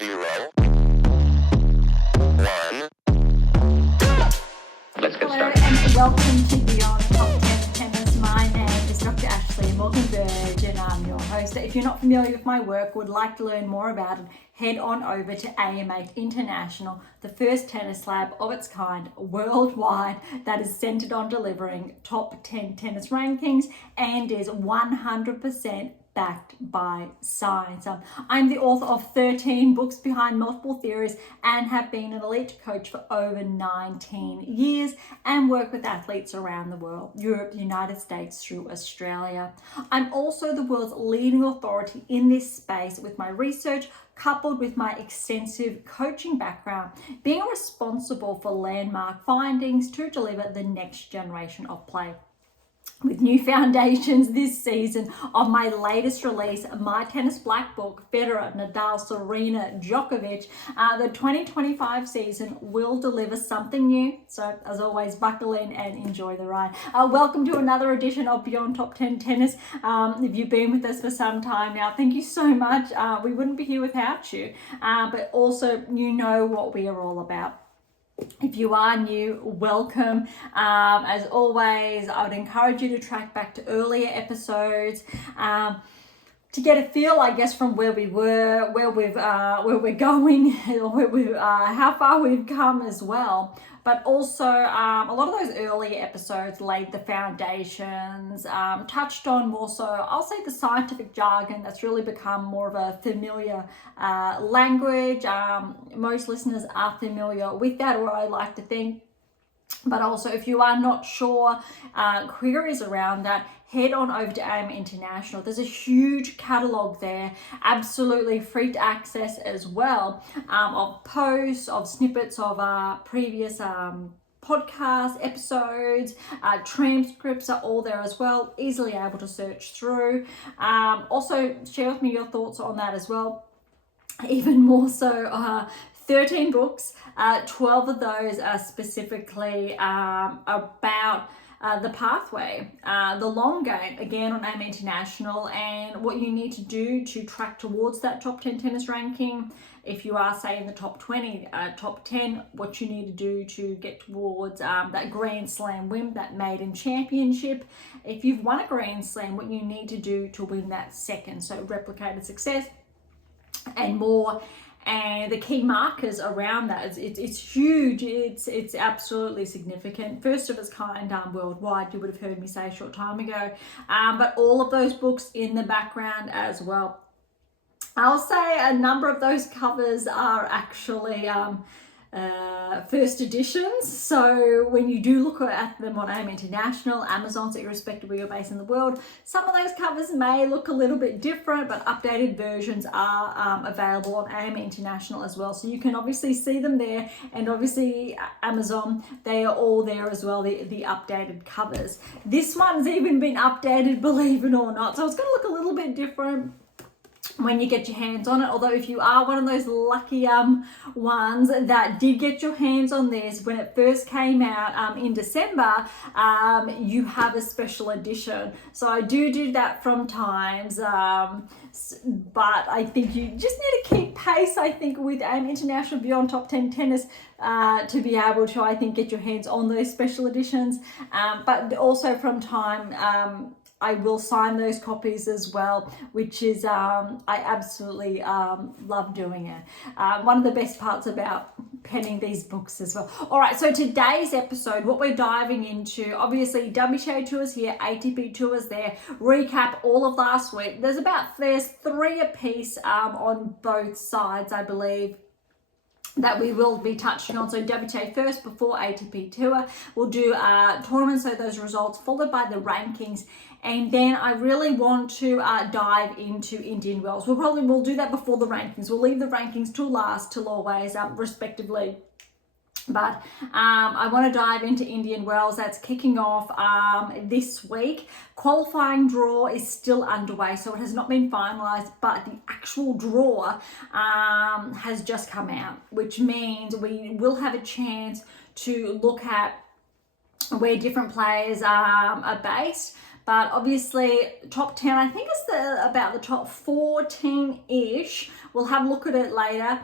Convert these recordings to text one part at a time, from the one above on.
0, 1. Let's get Hello started. and welcome to Beyond Top 10 Tennis. My name is Dr. Ashley Morgan Berge and I'm your host. If you're not familiar with my work, would like to learn more about it, head on over to AM8 International, the first tennis lab of its kind worldwide that is centered on delivering top 10 tennis rankings and is 100% backed by science. I'm the author of 13 books behind multiple theories and have been an elite coach for over 19 years and work with athletes around the world, Europe, the United States through Australia. I'm also the world's leading authority in this space with my research coupled with my extensive coaching background, being responsible for landmark findings to deliver the next generation of play. With new foundations this season of my latest release, My Tennis Black Book, Federer, Nadal, Serena, Djokovic, the 2025 season will deliver something new. So as always, buckle in and enjoy the ride. Welcome to another edition of Beyond Top 10 Tennis. If you've been with us for some time now, thank you so much. We wouldn't be here without you, but also you know what we are all about. If you are new, welcome. As always, I would encourage you to track back to earlier episodes to get a feel, I guess, from where we were, where we're going, or how far we've come as well. But also, a lot of those earlier episodes laid the foundations, touched on more so, I'll say, the scientific jargon that's really become more of a familiar language. Most listeners are familiar with that, or I like to think. But also, if you are not sure, queries around that, head on over to AM8 International. There's a huge catalogue there, absolutely free to access as well, of posts, of snippets of previous podcast episodes, transcripts are all there as well, easily able to search through. Also, share with me your thoughts on that as well. Even more so, 13 books, 12 of those are specifically about the pathway, the long game, again on AM International, and what you need to do to track towards that top 10 tennis ranking. If you are, say, in the top 20, top 10, what you need to do to get towards that Grand Slam win, that maiden championship. If you've won a Grand Slam, what you need to do to win that second, so replicated success and more. And the key markers around that, it's huge, it's absolutely significant, first of its kind worldwide, you would have heard me say a short time ago, but all of those books in the background as well. I'll say a number of those covers are actually first editions, so when you do look at them on AM International, Amazon, so irrespective of where you're based in the world, some of those covers may look a little bit different, but updated versions are available on AM International as well, so you can obviously see them there, and obviously Amazon, they are all there as well, the updated covers. This one's even been updated, believe it or not, so it's going to look a little bit different when you get your hands on it. Although if you are one of those lucky ones that did get your hands on this when it first came out in December, you have a special edition. So I do that from times, but I think you just need to keep pace, I think, with International Beyond Top 10 Tennis to be able to, I think, get your hands on those special editions, but also from time I will sign those copies as well, which is, I absolutely love doing it. One of the best parts about penning these books as well. All right, so today's episode, what we're diving into, obviously WTA tours here, ATP tours there, recap all of last week. There's 3 apiece on both sides, I believe, that we will be touching on. So WTA first before ATP tour. We'll do tournaments, so those results, followed by the rankings. And then I really want to dive into Indian Wells. We'll do that before the rankings. We'll leave the rankings till last, till always, respectively. But I want to dive into Indian Wells. That's kicking off this week. Qualifying draw is still underway, so it has not been finalized, but the actual draw has just come out, which means we will have a chance to look at where different players are based. But obviously, top 10, I think it's about the top 14-ish. We'll have a look at it later.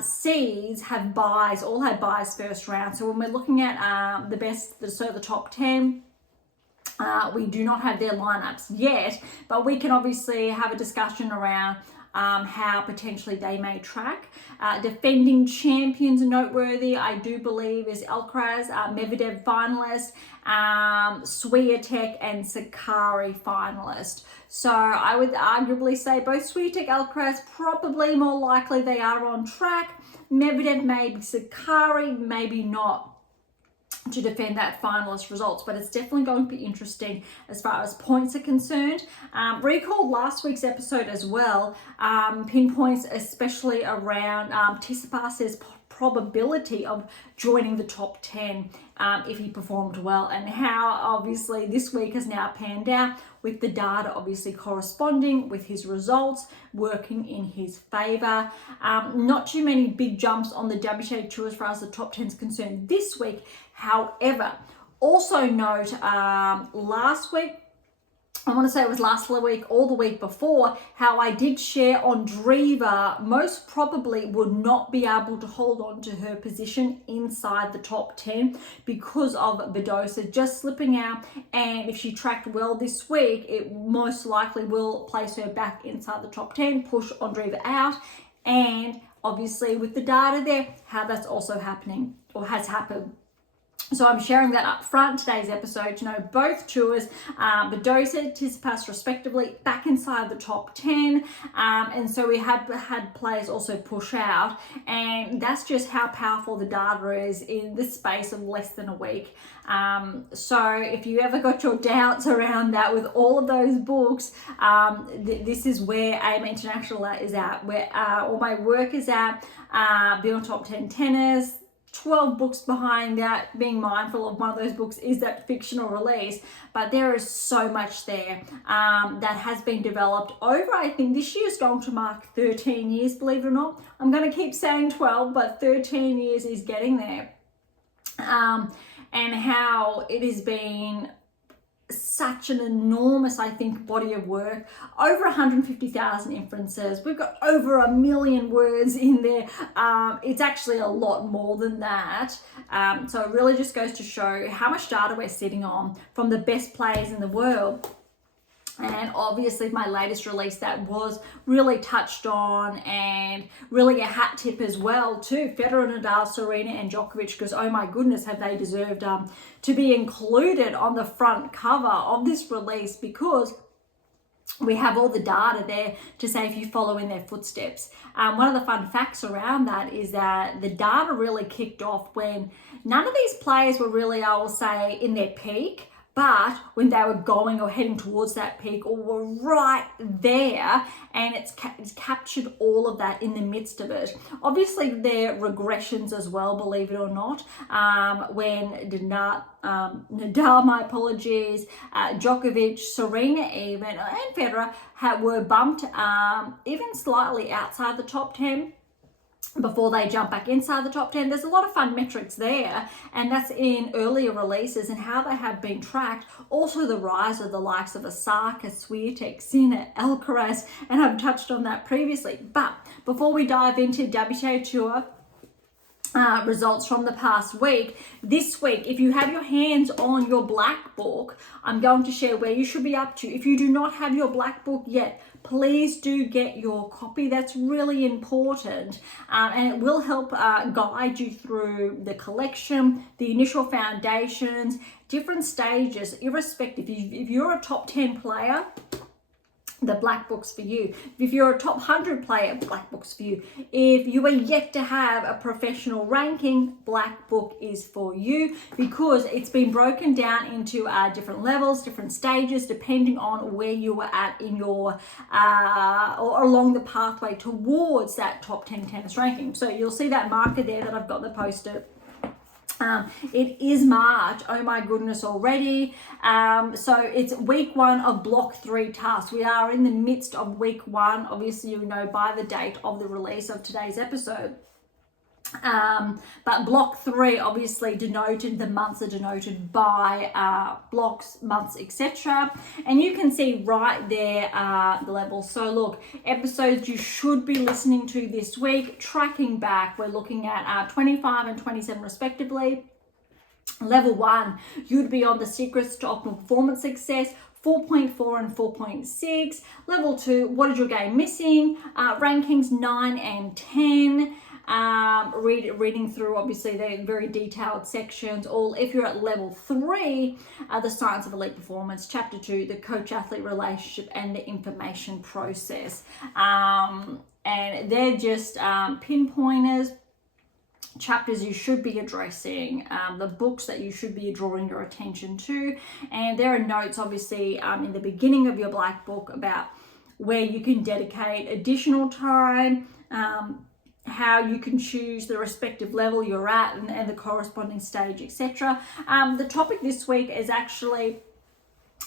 C's have buys, all had buys first round. So when we're looking at the top 10, we do not have their lineups yet, but we can obviously have a discussion around how potentially they may track. Defending champions noteworthy, I do believe, is Alcaraz, Medvedev finalist, Swiatek and Sakari finalist. So I would arguably say both Swiatek, Alcaraz, probably more likely they are on track. Medvedev, maybe Sakari, maybe not, to defend that finalist results, but it's definitely going to be interesting as far as points are concerned. Recall last week's episode as well, pinpoints especially around Tsitsipas's probability of joining the top 10 if he performed well, and how obviously this week has now panned out with the data obviously corresponding with his results, working in his favor. Not too many big jumps on the WTA Tour as far as the top 10 is concerned this week. However, also note last week, I want to say it was last week or the week before, how I did share Andreeva most probably would not be able to hold on to her position inside the top 10 because of Badosa just slipping out, and if she tracked well this week, it most likely will place her back inside the top 10, push Andreeva out, and obviously with the data there, how that's also happening or has happened. So I'm sharing that up front, today's episode, to know both tours, Badosa, Tsitsipas respectively, back inside the top 10. And so we have had players also push out. And that's just how powerful the data is in the space of less than a week. So if you ever got your doubts around that with all of those books, this is where AM8 International is at, where all my work is at, Beyond Top 10 Tennis, 12 books behind that, being mindful of one of those books is that fictional release, but there is so much there that has been developed over, I think this year is going to mark 13 years, believe it or not. I'm going to keep saying 12, but 13 years is getting there. And how it has been such an enormous, I think, body of work, over 150,000 inferences. We've got over 1 million words in there. It's actually a lot more than that. So it really just goes to show how much data we're sitting on from the best players in the world. And obviously my latest release that was really touched on, and really a hat tip as well to Federer, Nadal, Serena and Djokovic, because oh my goodness, have they deserved to be included on the front cover of this release, because we have all the data there to say if you follow in their footsteps. One of the fun facts around that is that the data really kicked off when none of these players were really, I will say, in their peak, but when they were going or heading towards that peak or were right there, and it's captured all of that in the midst of it. Obviously, there are regressions as well, believe it or not, when Nadal, my apologies, Djokovic, Serena even, and Federer were bumped even slightly outside the top 10. Before they jump back inside the top 10. There's a lot of fun metrics there, and that's in earlier releases and how they have been tracked. Also the rise of the likes of Osaka, Swiatek, Sinner, Alcaraz, and I've touched on that previously. But before we dive into WTA Tour results from the past week, this week, if you have your hands on your black book, I'm going to share where you should be up to. If you do not have your black book yet, please do get your copy. That's really important, and it will help guide you through the collection, the initial foundations, different stages, irrespective. If you're a top 10 player, the black book's for you. If you're a top 100 player, black book's for you. If you are yet to have a professional ranking, black book is for you, because it's been broken down into different levels, different stages, depending on where you are at in your or along the pathway towards that top 10 tennis ranking. So you'll see that marker there that I've got the poster. It is March, oh my goodness, already. So it's week 1 of block 3 tasks. We are in the midst of week 1, obviously, you know, by the date of the release of today's episode. But block 3 obviously denoted, the months are denoted by blocks, months, etc. And you can see right there the levels. So look, episodes you should be listening to this week, tracking back, we're looking at 25 and 27 respectively. Level 1, you'd be on the secrets to optimal performance success, 4.4 and 4.6. Level 2, what is your game missing? Rankings 9 and 10. Reading through obviously the very detailed sections. All if you're at level 3, the science of elite performance, chapter 2, the coach-athlete relationship and the information process. And they're just pinpointers, chapters you should be addressing, the books that you should be drawing your attention to. And there are notes obviously in the beginning of your black book about where you can dedicate additional time, how you can choose the respective level you're at and the corresponding stage, etc. The topic this week is actually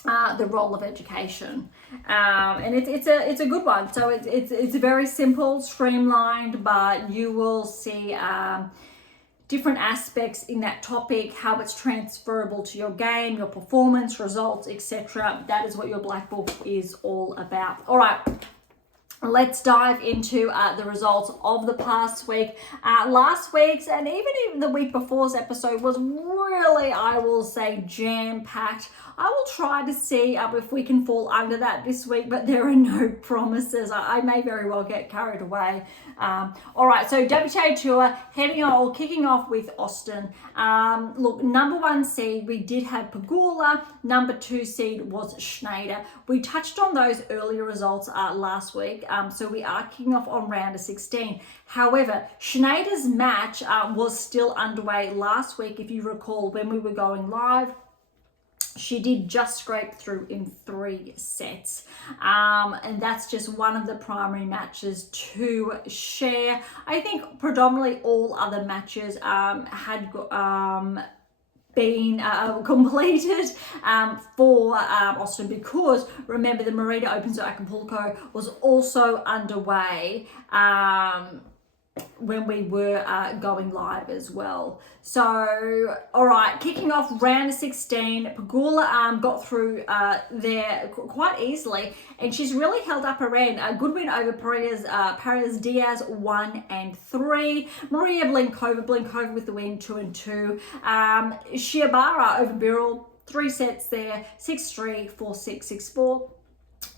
the role of education, and it's a good one. So it's very simple, streamlined, but you will see different aspects in that topic, how it's transferable to your game, your performance, results, etc. That is what your black book is all about. All right. Let's dive into the results of the past week. Last week's and even the week before's episode was really, I will say, jam-packed. I will try to see if we can fall under that this week, but there are no promises. I may very well get carried away. All right, so WTA Tour kicking off with Austin. Look, number 1 seed, we did have Pegula. Number 2 seed was Schneider. We touched on those earlier results last week. So we are kicking off on round of 16. However, Schneider's match was still underway last week. If you recall, when we were going live, she did just scrape through in 3 sets. And that's just one of the primary matches to share. I think predominantly all other matches had been completed for Austin, because remember the Merida Open at Acapulco was also underway when we were going live as well. So, all right, kicking off round of 16, Pegula got through there quite easily, and she's really held up her end. A good win over Perez Diaz, 1 and 3. Maria Blinkova with the win, 2 and 2. Shiobara over Birrell, 3 sets there, 6-3, 4-6, 6-4.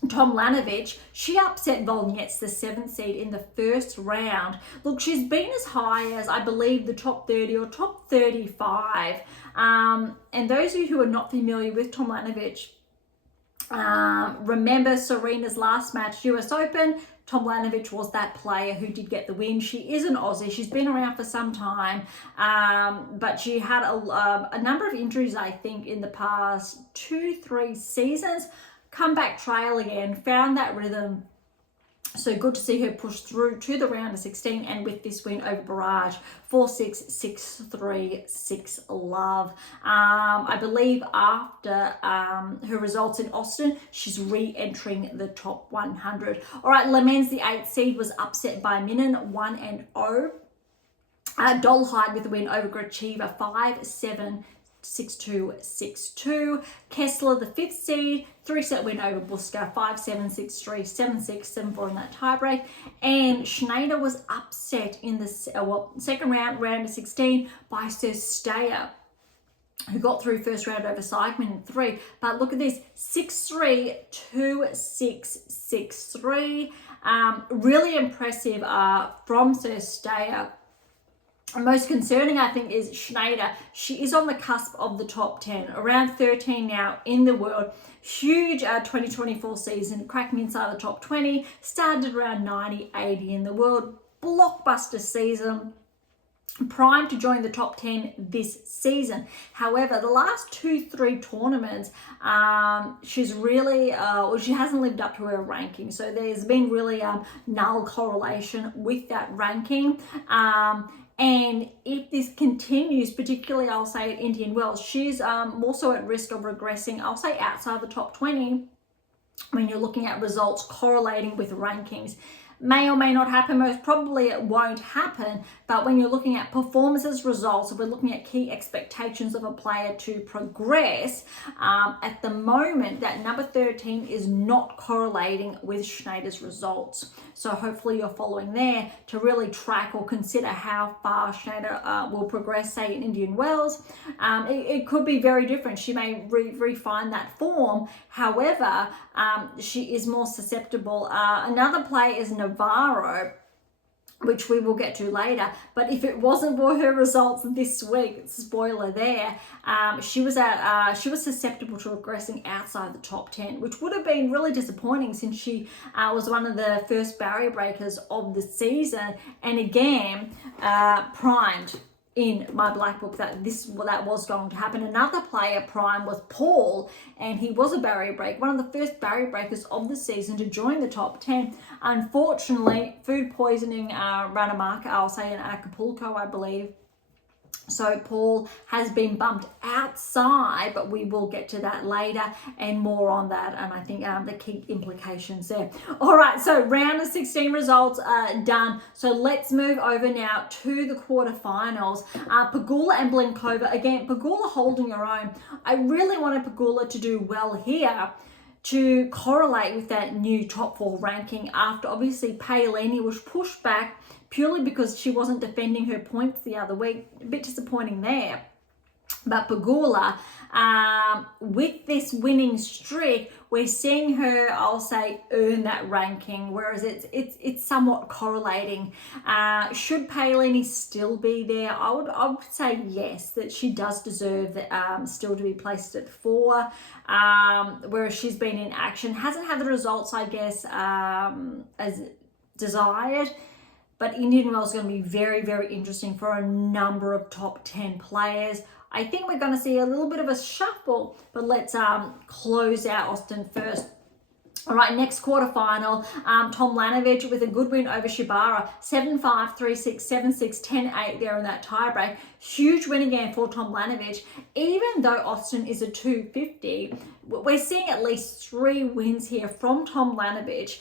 Tomljanovic, she upset Volnets, the 7th seed, in the first round. Look, she's been as high as, I believe, the top 30 or top 35. And those of you who are not familiar with Tomljanovic, remember Serena's last match, US Open. Tomljanovic was that player who did get the win. She is an Aussie. She's been around for some time, but she had a number of injuries, I think, in the past 2-3 seasons. Comeback trail again, found that rhythm. So good to see her push through to the round of 16, and with this win over Berge, 4-6, 6-3, 6-love. I believe after her results in Austin, she's re-entering the top 100. All right, Le Mans, the 8th seed, was upset by Minen, 1 and 0. Dolhide with the win over Gracheva, 5-7. 6-2, 6-2. Kessler, the 5th seed, 3-set win over Buska, 5-7, 6-3, 7-6, 7-4 in that tiebreak. And Schneider was upset in the second round of 16 by Sersteyer, who got through first round over Seidman in 3. But look at this, 6-3, 2-6, 6-3. Really impressive from Sersteyer. Most concerning, I think, is Schneider. She is on the cusp of the top 10, around 13 now in the world. Huge 2024 season, cracking inside the top 20, started around 90, 80 in the world. Blockbuster season, primed to join the top 10 this season. However, the last 2-3 tournaments, she's really, she hasn't lived up to her ranking. So there's been really null correlation with that ranking. And if this continues, particularly I'll say at Indian Wells, she's more so at risk of regressing, I'll say outside the top 20, when you're looking at results correlating with rankings. may or may not happen. Most probably it won't happen. But when you're looking at performances, results, if we're looking at key expectations of a player to progress, at the moment that number 13 is not correlating with Schneider's results. So hopefully you're following there to really track or consider how far Schneider will progress, say in Indian Wells. It could be very different. She may refine that form. However, she is more susceptible. Another play is Navarro, which we will get to later. But if it wasn't for her results this week, spoiler there, she was susceptible to regressing outside the top 10, which would have been really disappointing since she was one of the first barrier breakers of the season, and again primed in my black book that that was going to happen. Another player prime was Paul, and he was a barrier break, one of the first barrier breakers of the season to join the top 10. Unfortunately, food poisoning ran amok, I'll say in Acapulco, I believe. So Paul has been bumped outside, but we will get to that later and more on that, and I think the key implications there. All right, so round of 16 results are done. So let's move over now to the quarterfinals. Pegula and Blinkova. Again, Pegula holding her own. I really wanted Pegula to do well here to correlate with that new top 4 ranking after obviously Paolini was pushed back purely because she wasn't defending her points the other week. A bit disappointing there. But Pegula, with this winning streak, we're seeing her, I'll say, earn that ranking, whereas it's somewhat correlating. Should Paolini still be there? I would say yes, that she does deserve that, still to be placed at 4, whereas she's been in action. Hasn't had the results, I guess, as desired. But Indian Wells is going to be very, very interesting for a number of top 10 players. I think we're going to see a little bit of a shuffle, but let's close out Austin first. All right, next quarterfinal, Tomljanovic with a good win over Shibara, 7-5, 3-6, 7-6, 10-8 there in that tiebreak. Huge win again for Tomljanovic. Even though Austin is a 250, we're seeing at least 3 wins here from Tomljanovic.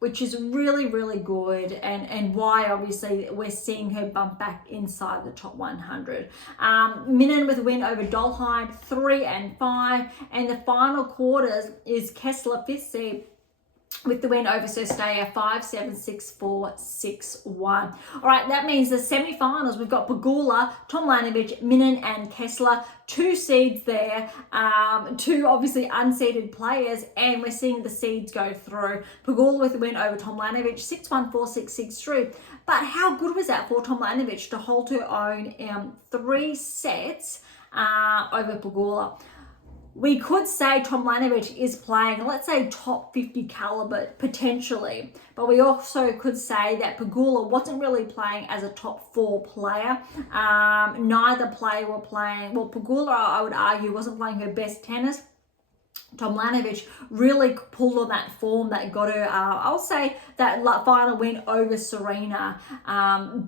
Which is really, really good, and why obviously we're seeing her bump back inside the top 100. Minen with a win over Dolheim, 3-5, and the final quarters is Kessler 5th seed with the win over Sestaya, 5-7, 6-4, 6-1. All right, that means the semi-finals, we've got Pegula, Tomljanovic, Minen, and Kessler, 2 seeds there, 2 obviously unseeded players, and we're seeing the seeds go through. Pegula with the win over Tomljanovic, 6-1, 4-6, 6-3. But how good was that for Tomljanovic to hold her own 3 sets over Pegula? We could say Tomljanovic is playing, let's say, top 50 caliber potentially, but we also could say that Pegula wasn't really playing as a top 4 player. Neither player were playing, well, Pegula, I would argue, wasn't playing her best tennis. Tomljanovic really pulled on that form that got her, I'll say, that final win over Serena,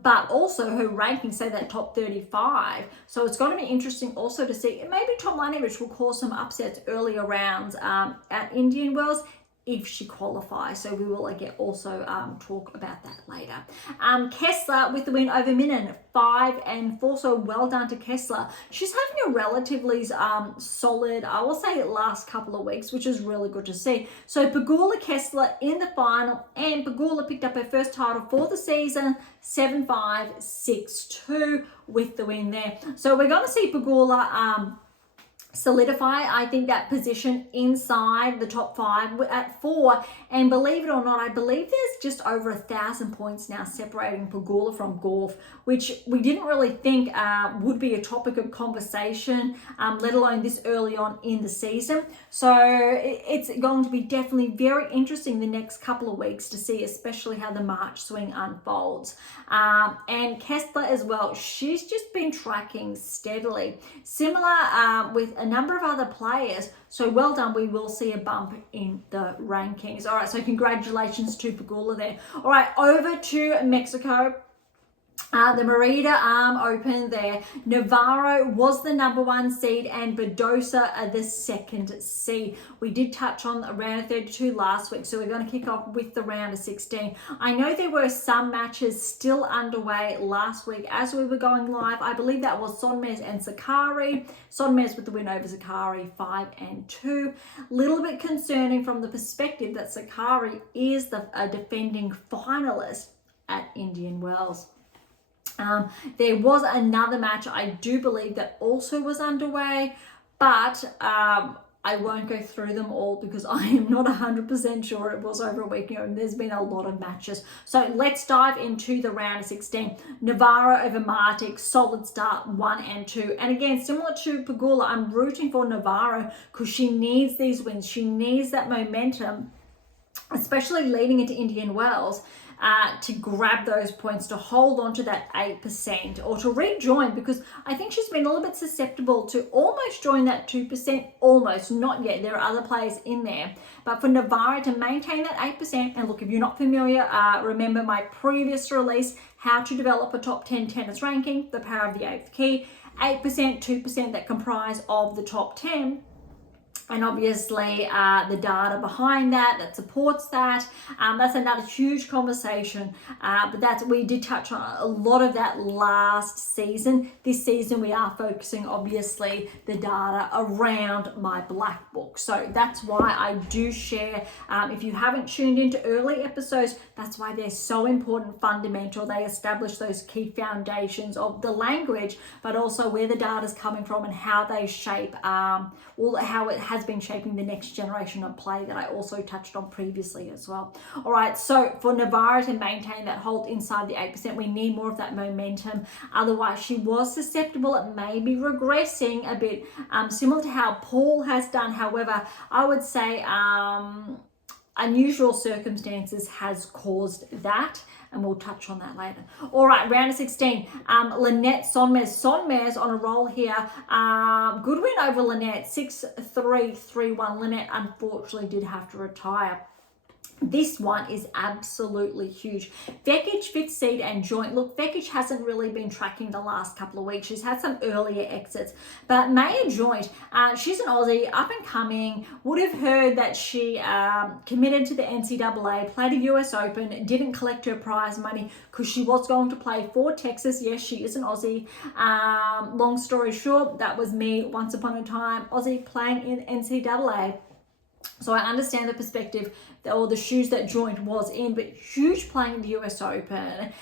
but also her ranking, say that top 35. So it's going to be interesting also to see, maybe Tomljanovic will cause some upsets earlier rounds at Indian Wells if she qualifies. So we will again also talk about that later. Kessler with the win over Minen, 5-4. So well done to Kessler. She's having a relatively solid, I will say, last couple of weeks, which is really good to see. So Pegula Kessler in the final, and Pegula picked up her first title for the season, 7-5, 6-2 with the win there. So we're going to see Pegula solidify, I think, that position inside the top 5 at 4, and believe it or not, I believe there's just over 1,000 points now separating Pegula from Gauff, which we didn't really think would be a topic of conversation, let alone this early on in the season. So it's going to be definitely very interesting the next couple of weeks to see, especially how the March swing unfolds. And Kessler as well, she's just been tracking steadily, similar with a number of other players. So well done. We will see a bump in the rankings. All right, so congratulations to Pegula there. All right, over to Mexico. The Merida Open there, Navarro was the number 1 seed and Berge the 2nd seed. We did touch on round of 32 last week, so we're going to kick off with the round of 16. I know there were some matches still underway last week as we were going live. I believe that was Sonmez and Sakkari. Sonmez with the win over Sakkari 5-2. Little bit concerning from the perspective that Sakkari is a defending finalist at Indian Wells. There was another match I do believe that also was underway, but I won't go through them all because I am not 100% sure. It was over a week ago and there's been a lot of matches. So let's dive into the round of 16. Navarro over Martic, solid start 1-2. And again, similar to Pegula, I'm rooting for Navarro because she needs these wins. She needs that momentum, especially leading into Indian Wells. To grab those points, to hold on to that 8% or to rejoin, because I think she's been a little bit susceptible to almost join that 2%, almost, not yet. There are other players in there. But for Navarro to maintain that 8%, and look, if you're not familiar, remember my previous release, How to Develop a Top 10 Tennis Ranking, The Power of the 8th Key, 8%, 2% that comprise of the top 10. And obviously the data behind that supports that. That's another huge conversation, but we did touch on a lot of that last season. This season we are focusing obviously the data around my black book. So that's why I do share, if you haven't tuned into early episodes, that's why they're so important, fundamental. They establish those key foundations of the language, but also where the data is coming from and how they shape, how it has been shaping the next generation of play that I also touched on previously as well. All right, so for Navarro to maintain that hold inside the 8%, we need more of that momentum. Otherwise, she was susceptible at maybe regressing a bit, similar to how Paul has done. However, I would say unusual circumstances has caused that, and we'll touch on that later. All right, round of 16. Lynette Sonmez. Sonmez on a roll here. Good win over Lynette, 6-3, 3-1. Lynette unfortunately did have to retire. This one is absolutely huge. Vekic, 5th seed and joint. Look, Vekic hasn't really been tracking the last couple of weeks. She's had some earlier exits, but Maya joint, she's an Aussie, up and coming. Would have heard that she committed to the NCAA, played a US Open, didn't collect her prize money because she was going to play for Texas. Yes, she is an Aussie. Long story short, that was me once upon a time, Aussie playing in NCAA. So I understand the perspective or the shoes that joint was in, but huge playing in the US Open,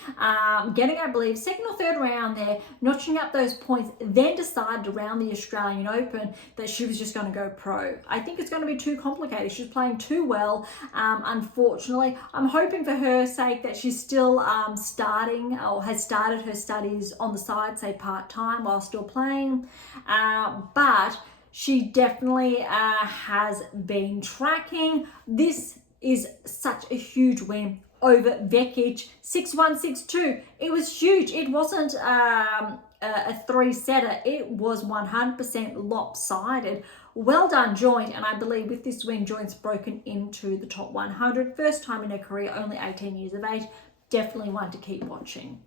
getting, I believe, 2nd or 3rd round there, notching up those points, then decided around the Australian Open that she was just going to go pro. I think it's going to be too complicated. She's playing too well, unfortunately. I'm hoping for her sake that she's still starting or has started her studies on the side, say part-time while still playing, but she definitely has been tracking. This is such a huge win over Vekic, 6-1, 6-2. It was huge. It wasn't a 3-setter. It was 100% lopsided. Well done, joint. And I believe with this win, joint's broken into the top 100. First time in her career, only 18 years of age. Definitely one to keep watching.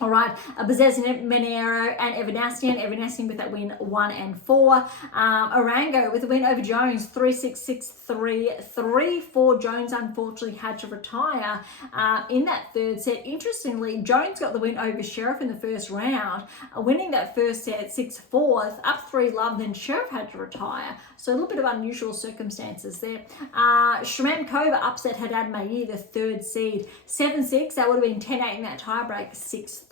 All right, Bezzessin, Monero, and Evanessian. Evanessian with that win 1 and 4. Arango with a win over Jones 3-6, 6-3, 3-4. Jones unfortunately had to retire in that 3rd set. Interestingly, Jones got the win over Sheriff in the 1st round, winning that 1st set 6-4, up 3-love. Then Sheriff had to retire. So a little bit of unusual circumstances there. Shremenkova upset Haddad Mayi, the 3rd seed, 7-6. That would have been 10-8 in that tiebreak, 6-3.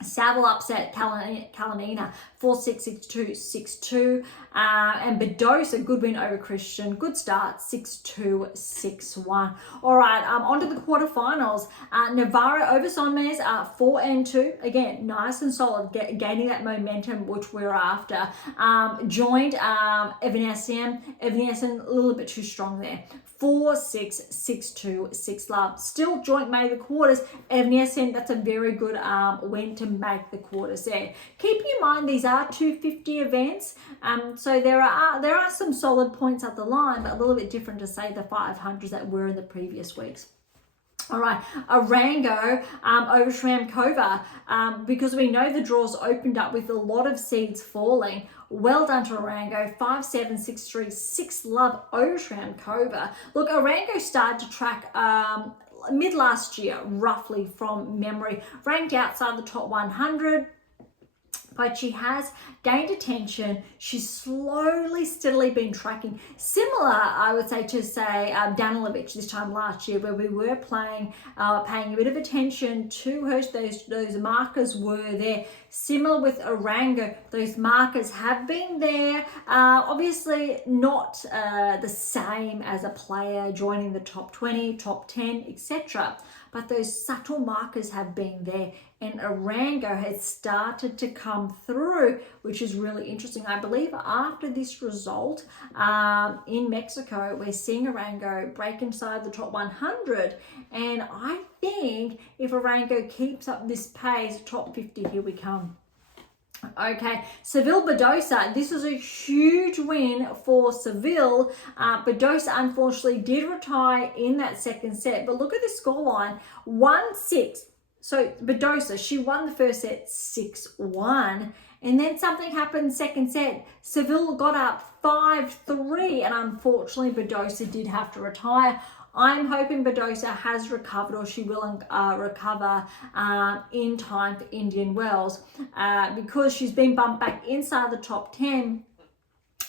Saville upset Kalinina 4-6, 6-2, 6-2. And Berge, a good win over Christian. Good start, 6-2, 6-1. All right, on to the quarterfinals. Navarro over Sonmez, 4-2. Again, nice and solid, gaining that momentum, which we're after. Joined Evanessian. Evanessian, a little bit too strong there. 4-6, 6-2, 6-love. Still joint made the quarters. Evanessian, that's a very good win to make the quarters there. Keep in mind, these are 250 events. So there are some solid points up the line, but a little bit different to say the 500s that were in the previous weeks. All right, Arango over Shramkova, because we know the draws opened up with a lot of seeds falling. Well done to Arango, 5-7, 6-3, 6-love over Shramkova. Look, Arango started to track mid last year, roughly from memory, ranked outside the top 100. But she has gained attention. She's slowly, steadily been tracking. Similar, I would say, to Danilovic this time last year, where we were paying a bit of attention to her. Those markers were there. Similar with Arango, those markers have been there. Obviously, not the same as a player joining the top 20, top 10, etc. But those subtle markers have been there, and Arango has started to come through, which is really interesting. I believe after this result in Mexico, we're seeing Arango break inside the top 100, and I think if Arango keeps up this pace, top 50, here we come. Okay, Seville Badosa, this was a huge win for Seville. Badosa unfortunately did retire in that second set, but look at the scoreline, 1-6. So Badosa, she won the first set 6-1, and then something happened second set. Seville got up 5-3, and unfortunately Badosa did have to retire. I'm hoping Badosa has recovered, or she will recover in time for Indian Wells, because she's been bumped back inside the top 10.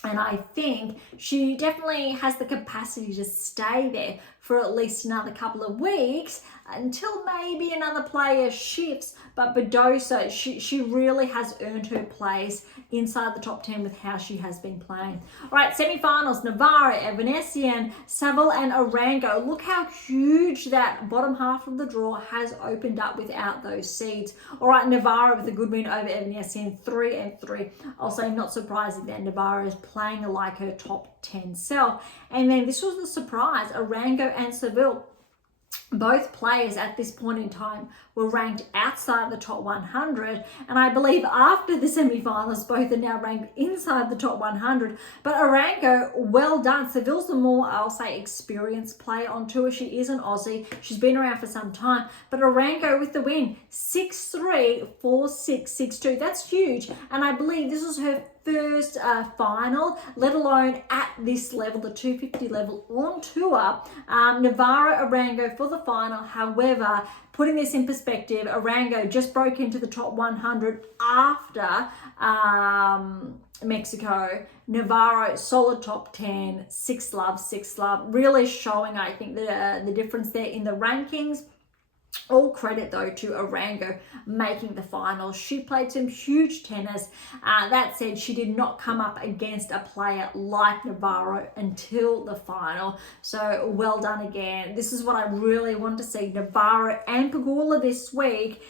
And I think she definitely has the capacity to stay there for at least another couple of weeks until maybe another player shifts. But Badosa, she really has earned her place inside the top 10 with how she has been playing. All right, semi-finals, Navarro, Evanescence, Saville and Arango. Look how huge that bottom half of the draw has opened up without those seeds. All right, Navarro with a good win over Evanescence, 3-3. I'll say not surprising that Navarro is playing like her top 10 self. And then this was the surprise, Arango and Seville. Both players at this point in time were ranked outside the top 100, and I believe after the semi-finals both are now ranked inside the top 100. But Arango, well done. Seville's the more, I'll say, experienced player on tour. She is an Aussie. She's been around for some time. But Arango with the win, 6-3, 4-6, 6-2. That's huge, and I believe this was her first final, let alone at this level, the 250 level on tour. Navarro, Arango for the final. However, putting this in perspective, Arango just broke into the top 100 after Mexico. Navarro, solid top 10, 6-love, really showing, I think, the difference there in the rankings. All credit though to Arango making the finals. She played some huge tennis. That said, she did not come up against a player like Navarro until the final. So well done again. This is what I really want to see. Navarro and Pegula this week.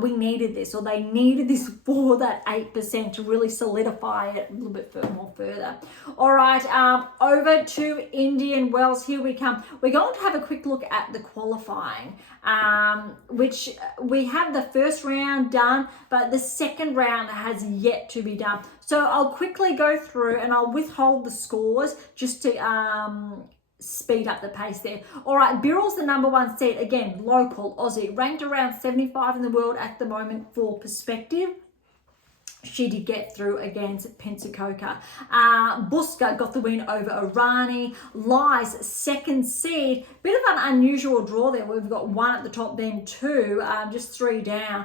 We needed this, or they needed this for that 8% to really solidify it a little bit more further. All right, over to Indian Wells. Here we come. We're going to have a quick look at the qualifying, which we have the first round done, but the second round has yet to be done. So I'll quickly go through and I'll withhold the scores just to speed up the pace there. All right, Birrell's the number 1 seed. Again, local, Aussie, ranked around 75 in the world at the moment. For perspective, she did get through against Pensacola. Buska got the win over Irani. Lies, second seed. Bit of an unusual draw there. We've got 1 at the top, then 2, just 3 down.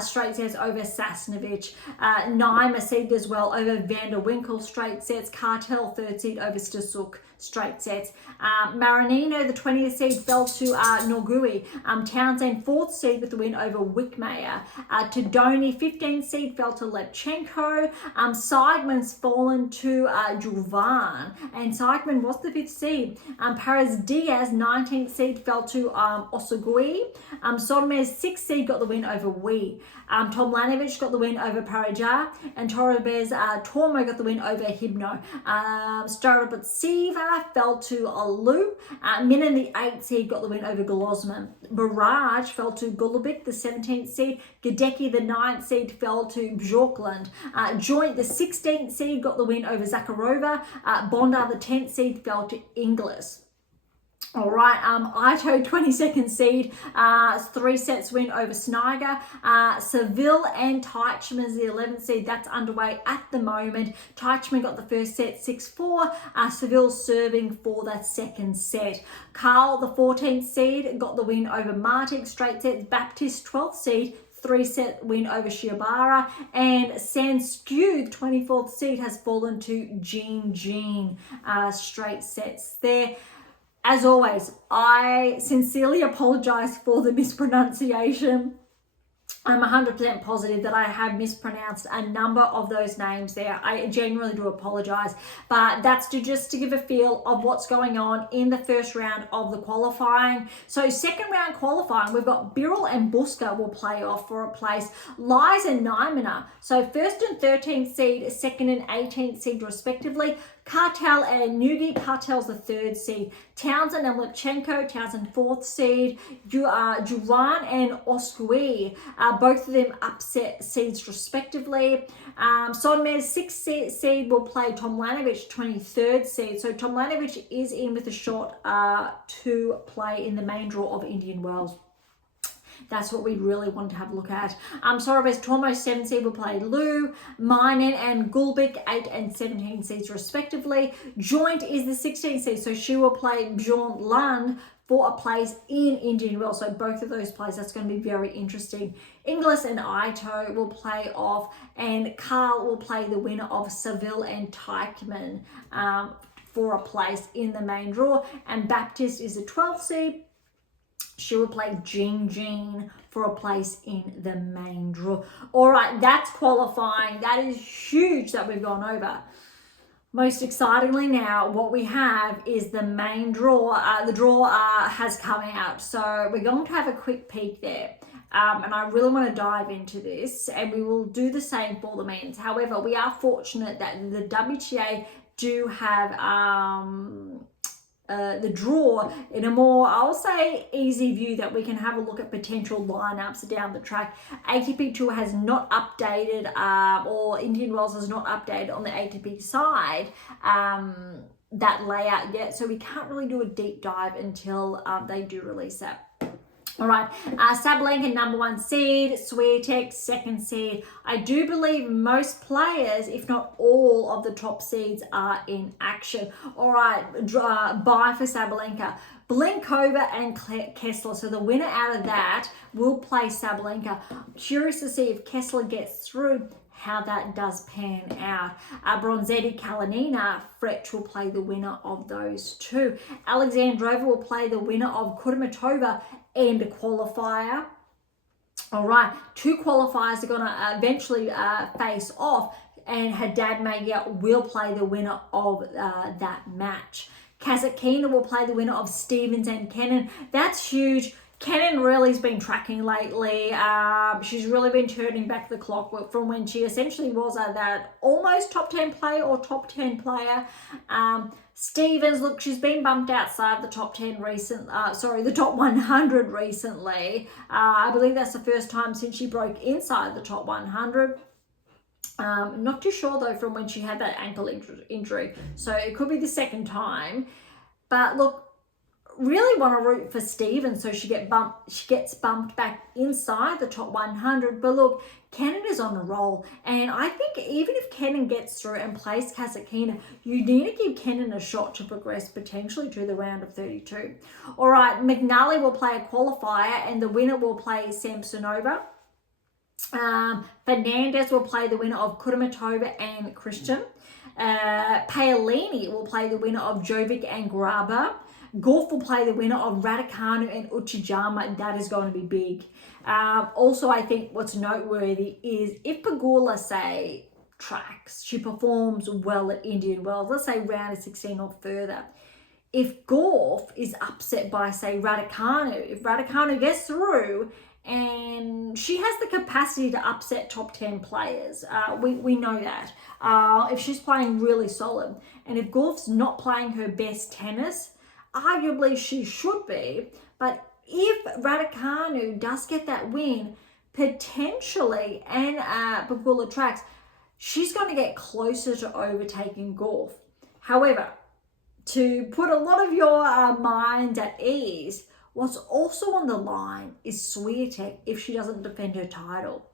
Straight sets over Sasnovich. Naima seed as well over Van der Winkel. Straight sets. Cartel, third seed over Stasuk. Straight sets. Marinino, the 20th seed, fell to Norgui. Townsend, 4th seed with the win over Wickmayer. Todoni, 15th seed, fell to Lepchenko. Seidman's fallen to Jovan, and Seidman was the 5th seed. Perez Diaz, 19th seed, fell to Osagui. Sotomayor's 6th seed got the win over Wee. Tomljanovic got the win over Paraja, and Torres Tormo got the win over Hibno. Starobatsiva fell to Alu. Minan, the 8th seed, got the win over Golozman. Barrage fell to Golubic, the 17th seed. Gadecki, the 9th seed, fell to Bjorkland. Joint, the 16th seed, got the win over Zakharova. Bondar, the 10th seed, fell to Inglis. All right, Ito, 22nd seed, 3 sets win over Sniger. Seville and Teichmann is the 11th seed. That's underway at the moment. Teichmann got the first set 6-4. Seville serving for that second set. Carl, the 14th seed, got the win over Martic. Straight sets. Baptiste, 12th seed, 3-set win over Shiobara, and Sanskew, 24th seed, has fallen to Jean. Straight sets there. As always, I sincerely apologize for the mispronunciation. I'm 100% positive that I have mispronounced a number of those names there. I genuinely do apologize, but that's just to give a feel of what's going on in the first round of the qualifying. So second round qualifying, we've got Birrell and Buska will play off for a place. Lies and Nymana, so first and 13th seed, second and 18th seed respectively. Cartel and Nugi. Cartel's the 3rd seed. Townsend and Lipchenko. Townsend 4th seed. Juran and Oskui. Both of them upset seeds respectively. Sonmez, 6th seed, will play Tomljanovic, 23rd seed. So Tomljanovic is in with a shot to play in the main draw of Indian Wells. That's what we really want to have a look at. Sorobes Tormo, 7 seed, will play Liu. Minen and Gulbik, 8 and 17 seeds respectively. Joint is the 16th seed, so she will play Bjorn Lund for a place in Indian Wells. So both of those plays, that's going to be very interesting. Inglis and Ito will play off, and Carl will play the winner of Seville and Teichmann for a place in the main draw. And Baptiste is the 12th seed. She will play Jean for a place in the main draw. All right, that's qualifying. That is huge that we've gone over. Most excitingly now, what we have is the main draw. The draw has come out. So we're going to have a quick peek there. And I really want to dive into this, and we will do the same for the men's. However, we are fortunate that the WTA do have the draw in a more, I'll say, easy view, that we can have a look at potential lineups down the track. ATP Tour has not updated, or Indian Wells has not updated on the ATP side that layout yet, so we can't really do a deep dive until they do release that. All right, Sabalenka, number 1 seed, Swiatek, 2nd seed. I do believe most players, if not all of the top seeds, are in action. All right, bye for Sabalenka. Blinkova and Kessler, so the winner out of that will play Sabalenka. Curious to see if Kessler gets through, how that does pan out. Bronzetti, Kalinina, Fretch will play the winner of those two. Alexandrova will play the winner of Kudermetova and a qualifier. All right, 2 qualifiers are going to eventually face off, and Haddad Magyar will play the winner of that match. Kasatkina will play the winner of Stevens and Kennan. That's huge. Kennan really has been tracking lately. She's really been turning back the clock from when she essentially was that almost top 10 player or top 10 player. Stevens, look, she's been bumped outside the top 10 the top 100 recently. I believe that's the first time since she broke inside the top 100. Not too sure though from when she had that ankle injury. So it could be the second time. But look, really want to root for Stevens so she gets bumped back inside the top 100. But look, Kennan is on a roll, and I think even if Kennan gets through and plays Kasatkina, you need to give Kennan a shot to progress potentially to the round of 32. All right, McNally will play a qualifier, and the winner will play Samsonova. Fernandez will play the winner of Kudermetova and Christian. Paolini will play the winner of Jovic and Graba. Gorf will play the winner of Raducanu and Uchijama. That is going to be big. Also, I think what's noteworthy is if Pegula, say, tracks, she performs well at Indian Wells, let's say round of 16 or further. If Gorf is upset by, say, Raducanu, if Raducanu gets through, and she has the capacity to upset top 10 players. We know that. If she's playing really solid. And if Gorf's not playing her best tennis, arguably she should be. But if Raducanu does get that win, potentially, and Pegula tracks, she's going to get closer to overtaking Gorf. However, to put a lot of your mind at ease, what's also on the line is Swiatek if she doesn't defend her title.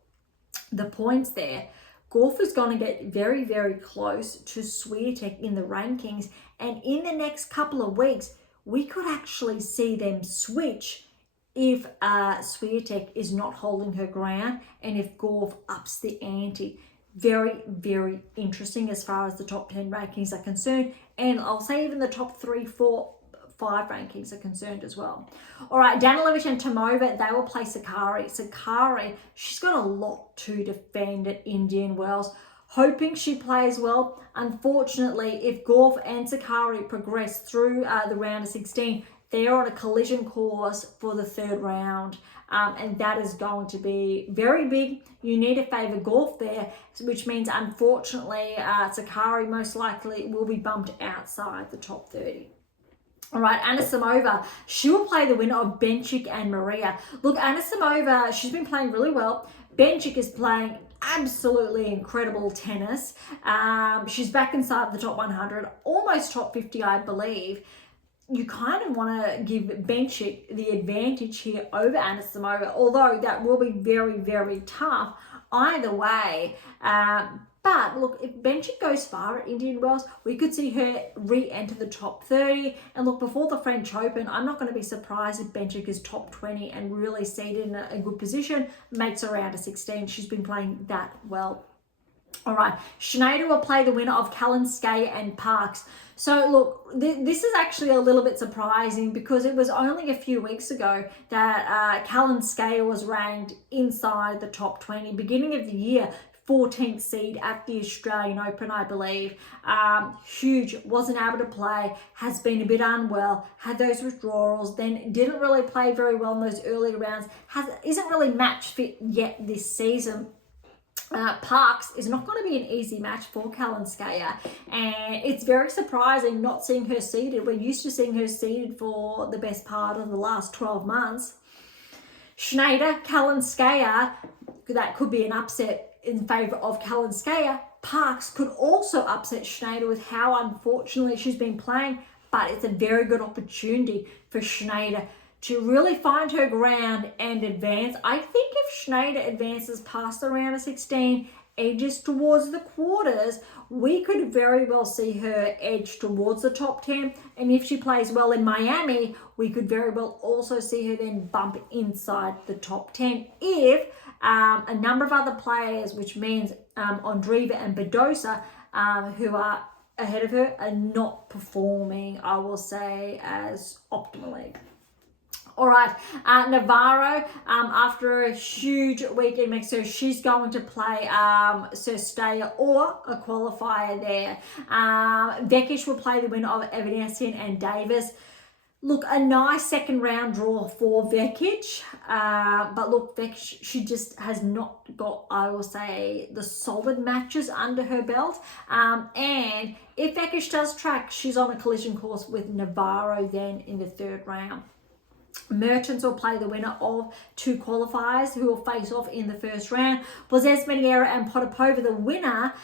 The points there. Gauff is going to get very, very close to Swiatek in the rankings. And in the next couple of weeks, we could actually see them switch if Swiatek is not holding her ground and if Gauff ups the ante. Very, very interesting as far as the top 10 rankings are concerned. And I'll say even the top 3, 4, 5 rankings are concerned as well. All right, Danilovic and Tomova, they will play Sakari. Sakari, she's got a lot to defend at Indian Wells. Hoping she plays well. Unfortunately, if Gauff and Sakari progress through the round of 16, they're on a collision course for the third round. And that is going to be very big. You need to favour Gauff there, which means, unfortunately, Sakari most likely will be bumped outside the top 30. All right, Anisimova, she will play the winner of Bencic and Maria. Look, Anisimova, she's been playing really well. Bencic is playing absolutely incredible tennis. She's back inside the top 100, almost top 50, I believe. You kind of want to give Bencic the advantage here over Anisimova, although that will be very, very tough either way. But look, if Bencic goes far at Indian Wells, we could see her re-enter the top 30. And look, before the French Open, I'm not going to be surprised if Bencic is top 20 and really seated in a good position, makes her round to 16. She's been playing that well. All right, Schneider will play the winner of Kalinskaya and Parks. So look, this is actually a little bit surprising because it was only a few weeks ago that Kalinskaya was ranked inside the top 20. Beginning of the year, 14th seed at the Australian Open, I believe. Huge, wasn't able to play, has been a bit unwell, had those withdrawals, then didn't really play very well in those early rounds, isn't really match fit yet this season. Parks is not going to be an easy match for Kalinskaya, and it's very surprising not seeing her seeded. We're used to seeing her seeded for the best part of the last 12 months. Schneider, Kalinskaya, that could be an upset in favour of Kalinskaya. Parks could also upset Schneider with how unfortunately she's been playing, but it's a very good opportunity for Schneider to really find her ground and advance. I think if Schneider advances past the round of 16, edges towards the quarters, we could very well see her edge towards the top 10. And if she plays well in Miami, we could very well also see her then bump inside the top 10 if a number of other players, which means Andreeva and Badosa, who are ahead of her, are not performing, I will say, as optimally. All right, Navarro, after a huge week in Mexico, she's going to play Cestaya or a qualifier there. Vekic will play the winner of Evanescent and Davis. Look, a nice second round draw for Vekic, but look, Vekic, she just has not got, I will say, the solid matches under her belt. And if Vekic does track, she's on a collision course with Navarro then in the third round. Mertens will play the winner of two qualifiers who will face off in the first round. Bozes Mediera and Potapova, the winner,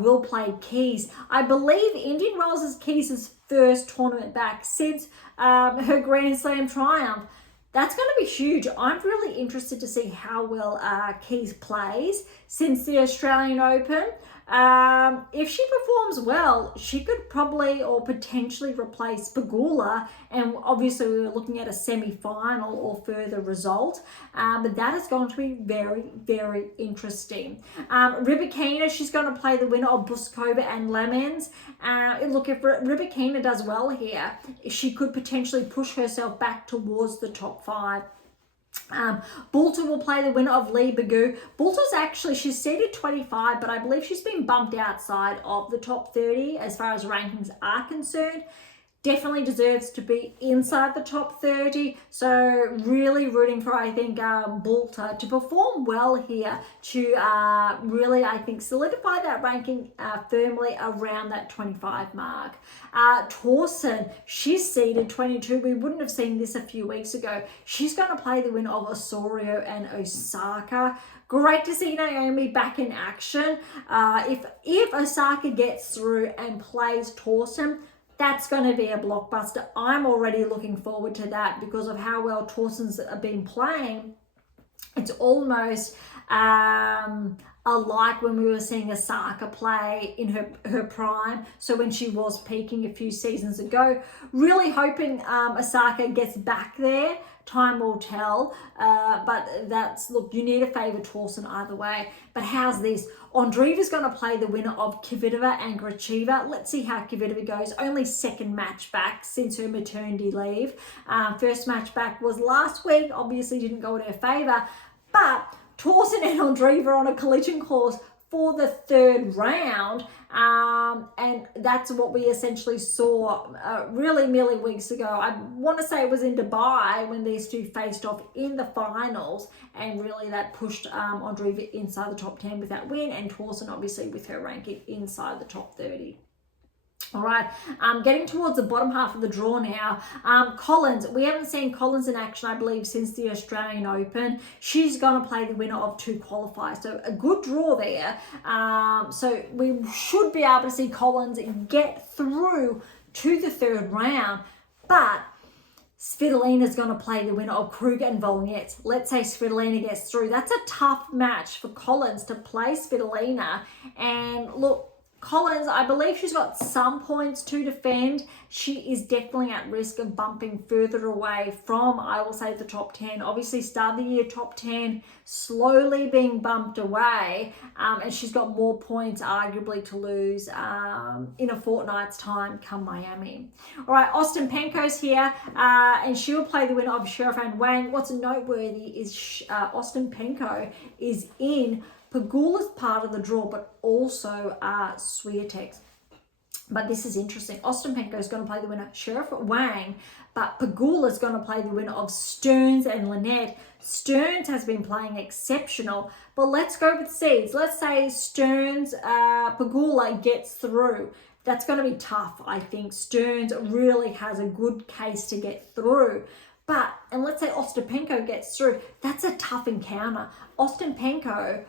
will play Keys. I believe Indian Wells is Keys' first tournament back since her Grand Slam triumph. That's going to be huge. I'm really interested to see how well Keys plays since the Australian Open. If she performs well, she could probably or potentially replace Pegula, and obviously we're looking at a semi-final or further result, but that is going to be very, very interesting. Rybakina, she's going to play the winner of Buskova and Lemons. Look, if Rybakina does well here, she could potentially push herself back towards the top 5. Boulter will play the winner of Lee Bagu. Boulter's actually, she's seeded 25, but I believe she's been bumped outside of the top 30 as far as rankings are concerned. Definitely deserves to be inside the top 30. So really rooting for, I think, Boulter to perform well here to really, I think, solidify that ranking firmly around that 25 mark. Torsen, she's seeded 22. We wouldn't have seen this a few weeks ago. She's going to play the winner of Osorio and Osaka. Great to see Naomi back in action. If Osaka gets through and plays Torsen, That's going to be a blockbuster. I'm already looking forward to that because of how well Tausson's been playing. It's almost alike when we were seeing Osaka play in her prime. So when she was peaking a few seasons ago, really hoping Osaka gets back there. Time will tell, but look, you need to favour Tauson either way. But how's this? Andreeva's going to play the winner of Kvitova and Gracheva. Let's see how Kvitova goes. Only second match back since her maternity leave. First match back was last week. Obviously didn't go in her favour. But Tauson and Andreeva on a collision course for the third round. And that's what we essentially saw really merely weeks ago. I want to say it was in Dubai when these two faced off in the finals, and really that pushed Andreeva inside the top 10 with that win, and Tauson obviously with her ranking inside the top 30. All right, getting towards the bottom half of the draw now. Collins, we haven't seen Collins in action, I believe, since the Australian Open. She's going to play the winner of 2 qualifiers, so a good draw there. So we should be able to see Collins get through to the third round, but Svitolina's going to play the winner of Krug and Volnets. Let's say Svitolina gets through. That's a tough match for Collins to play Svitolina, and look, Collins, I believe she's got some points to defend. She is definitely at risk of bumping further away from, I will say, the top 10. Obviously, start of the year top 10, slowly being bumped away. And she's got more points, arguably, to lose in a fortnight's time come Miami. All right, Ostapenko's here, and she'll play the winner of Sherifan Wang. What's noteworthy is Ostapenko is in Pegula's part of the draw, but also Swiatek's. But this is interesting. Ostapenko is going to play the winner, Sheriff Wang, but Pegula is going to play the winner of Stearns and Lynette. Stearns has been playing exceptional, but let's go with seeds. Let's say Stearns, Pegula gets through. That's going to be tough, I think. Stearns really has a good case to get through. And let's say Ostapenko gets through. That's a tough encounter. Ostapenko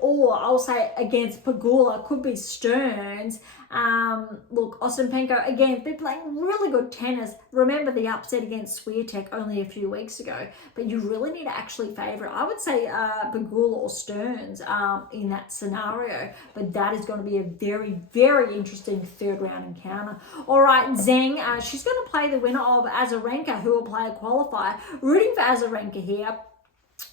or I'll say against Pegula could be Stearns. Look, Ostapenko, again, been playing really good tennis. Remember the upset against Swiatek only a few weeks ago, but you really need to actually favour it. I would say Pegula or Stearns in that scenario, but that is going to be a very, very interesting third round encounter. All right, Zheng, she's going to play the winner of Azarenka, who will play a qualifier. Rooting for Azarenka here.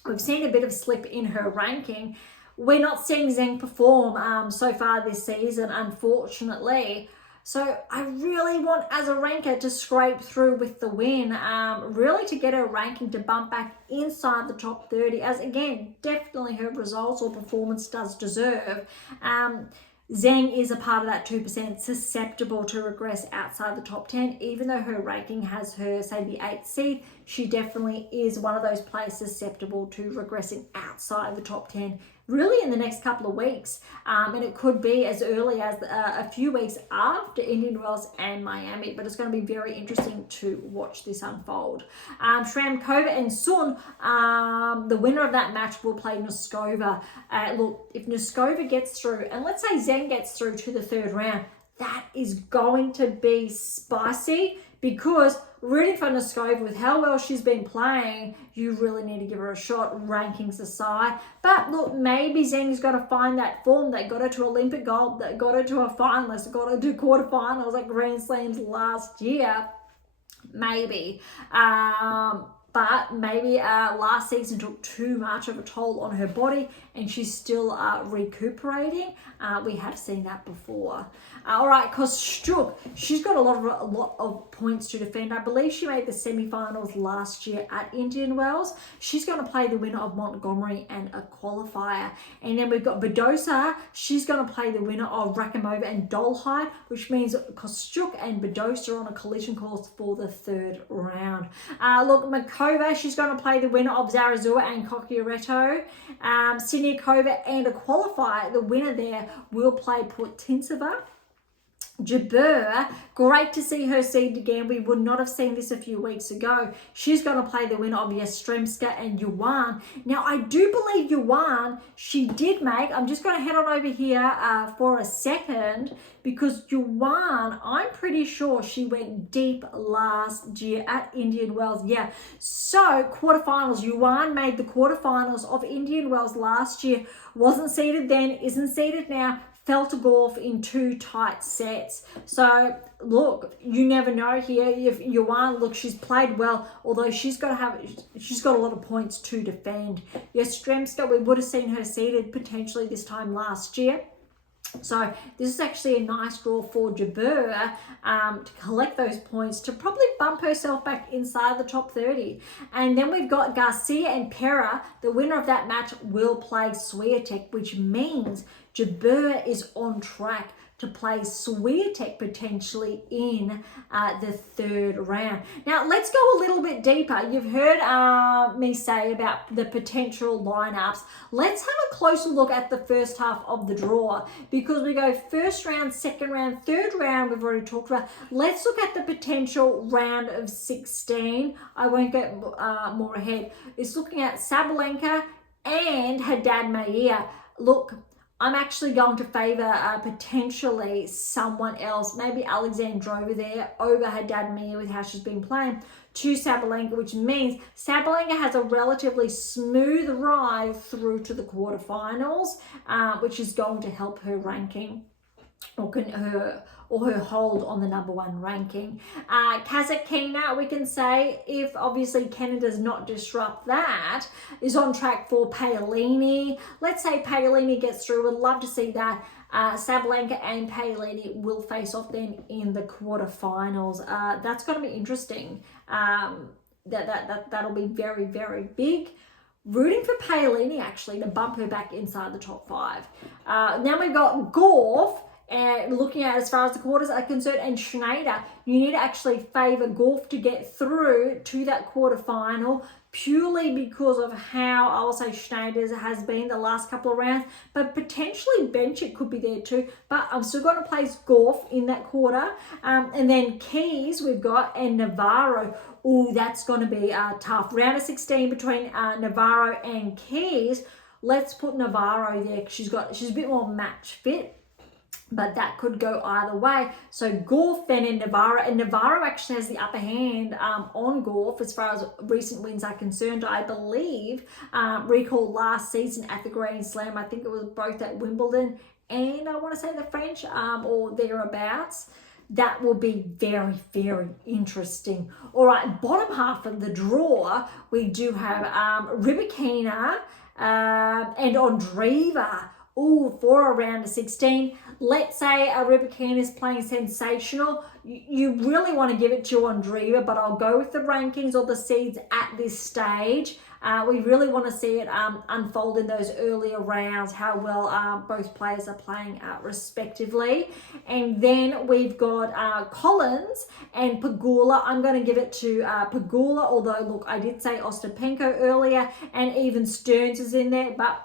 We've seen a bit of slip in her ranking. We're not seeing Zheng perform so far this season, unfortunately. So I really want Azarenka to scrape through with the win, really to get her ranking to bump back inside the top 30, as again, definitely her results or performance does deserve. Zheng is a part of that 2% susceptible to regress outside the top 10, even though her ranking has her, say, the 8th seed. She definitely is one of those players susceptible to regressing outside the top 10, really in the next couple of weeks. And it could be as early as a few weeks after Indian Wells and Miami, but it's going to be very interesting to watch this unfold. Shramkova and Sun, the winner of that match will play Noskova. Look, if Noskova gets through, and let's say Zheng gets through to the third round, that is going to be spicy, because rooting for Noskova with how well she's been playing, you really need to give her a shot, rankings aside. But look, maybe Zheng's got to find that form that got her to Olympic gold, that got her to a finalist, got her to quarterfinals at Grand Slams last year. Maybe. But maybe last season took too much of a toll on her body, and she's still recuperating. We have seen that before. All right, Kostyuk, she's got a lot of points to defend. I believe she made the semi-finals last year at Indian Wells. She's going to play the winner of Montgomery and a qualifier. And then we've got Badosa. She's going to play the winner of Rakimova and Dolhide, which means Kostyuk and Badosa are on a collision course for the third round. Look, Makova, she's going to play the winner of Zarazua and Kokiaretto. Siniakova and a qualifier. The winner there will play Putintseva. Jabeur, great to see her seed again. We would not have seen this a few weeks ago. She's going to play the winner of Yastremska and Yuan. Now, I do believe Yuan, she did make, I'm just going to head on over here for a second, because Yuan, I'm pretty sure she went deep last year at Indian Wells. Yeah, so quarterfinals, Yuan made the quarterfinals of Indian Wells last year. Wasn't seeded then, isn't seeded now. Fell to Golf in 2 tight sets. So look, you never know here. If Yuan, look, she's played well, although she's got a lot of points to defend. Yastremska, we would have seen her seeded potentially this time last year. So this is actually a nice draw for Jabeur to collect those points to probably bump herself back inside the top 30. And then we've got Garcia and Pera. The winner of that match will play Swiatek, which means Jabeur is on track to play Swiatek potentially in the 3rd round. Now, let's go a little bit deeper. You've heard me say about the potential lineups. Let's have a closer look at the first half of the draw, because we go 1st round, 2nd round, 3rd round, we've already talked about. Let's look at the potential round of 16. I won't get more ahead. It's looking at Sabalenka and Haddad Maia. Look, I'm actually going to favour potentially someone else, maybe Alexandrova there over Haddad Maia with how she's been playing, to Sabalenka, which means Sabalenka has a relatively smooth ride through to the quarterfinals, which is going to help her ranking or her hold on the #1 ranking. Kazakhina, we can say, if obviously Kenna does not disrupt that, is on track for Paolini. Let's say Paolini gets through. We'd love to see that. Sabalenka and Paolini will face off then in the quarterfinals. That's going to be interesting. That'll be very, very big. Rooting for Paolini actually to bump her back inside the top 5. Now we've got Gauff. And looking at as far as the quarters are concerned, and Schneider, you need to actually favour Gauff to get through to that quarterfinal, purely because of how I will say Schneider's has been the last couple of rounds, but potentially Benchik could be there too. But I'm still going to place Gauff in that quarter. And then Keys we've got, and Navarro. Oh, that's going to be tough. Round of 16 between Navarro and Keys. Let's put Navarro there because she's a bit more match fit. But that could go either way. So Gauff then and Navarro actually has the upper hand on Gauff as far as recent wins are concerned. I believe, recall last season at the Grand Slam, I think it was both at Wimbledon and I want to say the French or thereabouts. That will be very, very interesting. All right, bottom half of the draw, we do have Rybakina and Andreeva. For a round of 16. Let's say a Rybakina is playing sensational. You really want to give it to Andreeva, but I'll go with the rankings or the seeds at this stage. We really want to see it unfold in those earlier rounds, how well both players are playing respectively. And then we've got Collins and Pegula. I'm going to give it to Pegula, although, look, I did say Ostapenko earlier, and even Stearns is in there, but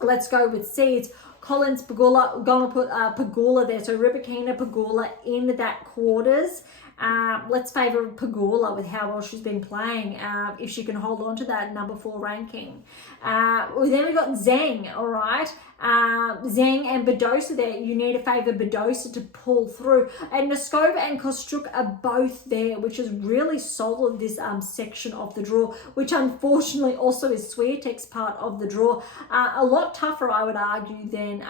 let's go with seeds. Collins, Pegula, going to put Pegula there. So Rybakina, Pegula in that quarters. Let's favour Pegula with how well she's been playing, if she can hold on to that #4 ranking. Then we've got Zheng, all right? Zheng and Badosa there. You need to favour Badosa to pull through. And Noskova and Kostyuk are both there, which is really solid, this section of the draw, which unfortunately also is Swiatek's part of the draw. A lot tougher, I would argue, than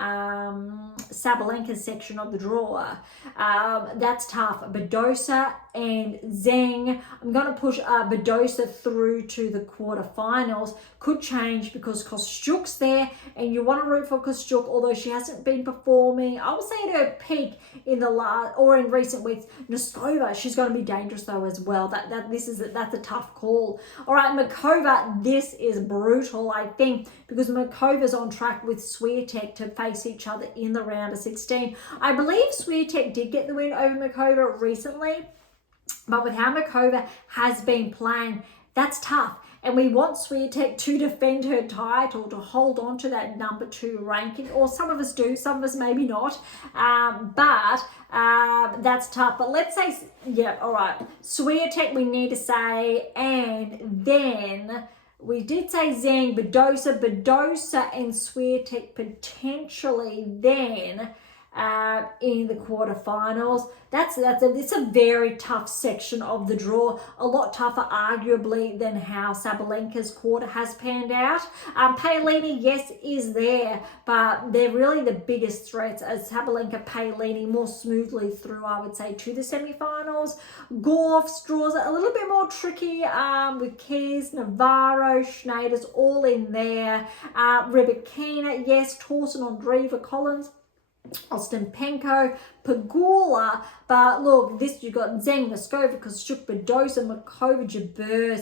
Sabalenka's section of the draw. That's tough. Badosa and Zheng. I'm going to push Badosa through to the quarterfinals. Could change because Kostyuk's there, and you want to root for Kostyuk, although she hasn't been performing, I would say, at her peak in the last or in recent weeks. Noskova, she's going to be dangerous though as well. That's a tough call. All right, Markova, this is brutal, I think, because Markova's on track with Swiatek to face each other in the round of 16. I believe Swiatek did get the win over Markova recently, but with how Markova has been playing, that's tough. And we want Swiatek to defend her title, to hold on to that number 2 ranking, or some of us do, some of us maybe not, but that's tough. But let's say, yeah, all right, Swiatek we need to say, and then we did say Zhang, Badosa and Swiatek potentially then in the quarterfinals. It's a very tough section of the draw, a lot tougher arguably than how Sabalenka's quarter has panned out. Paolini, yes, is there, but they're really the biggest threats as Sabalenka, Paolini more smoothly through, I would say, to the semifinals. Gauff's draws are a little bit more tricky with Keys, Navarro, Schneider's all in there. Rybakina, yes, Torsen, Andreeva, Collins, Ostapenko, Pegula, but look, this you got Zhang, Noskova, Kostyuk, Badosa, Markova, Jabeur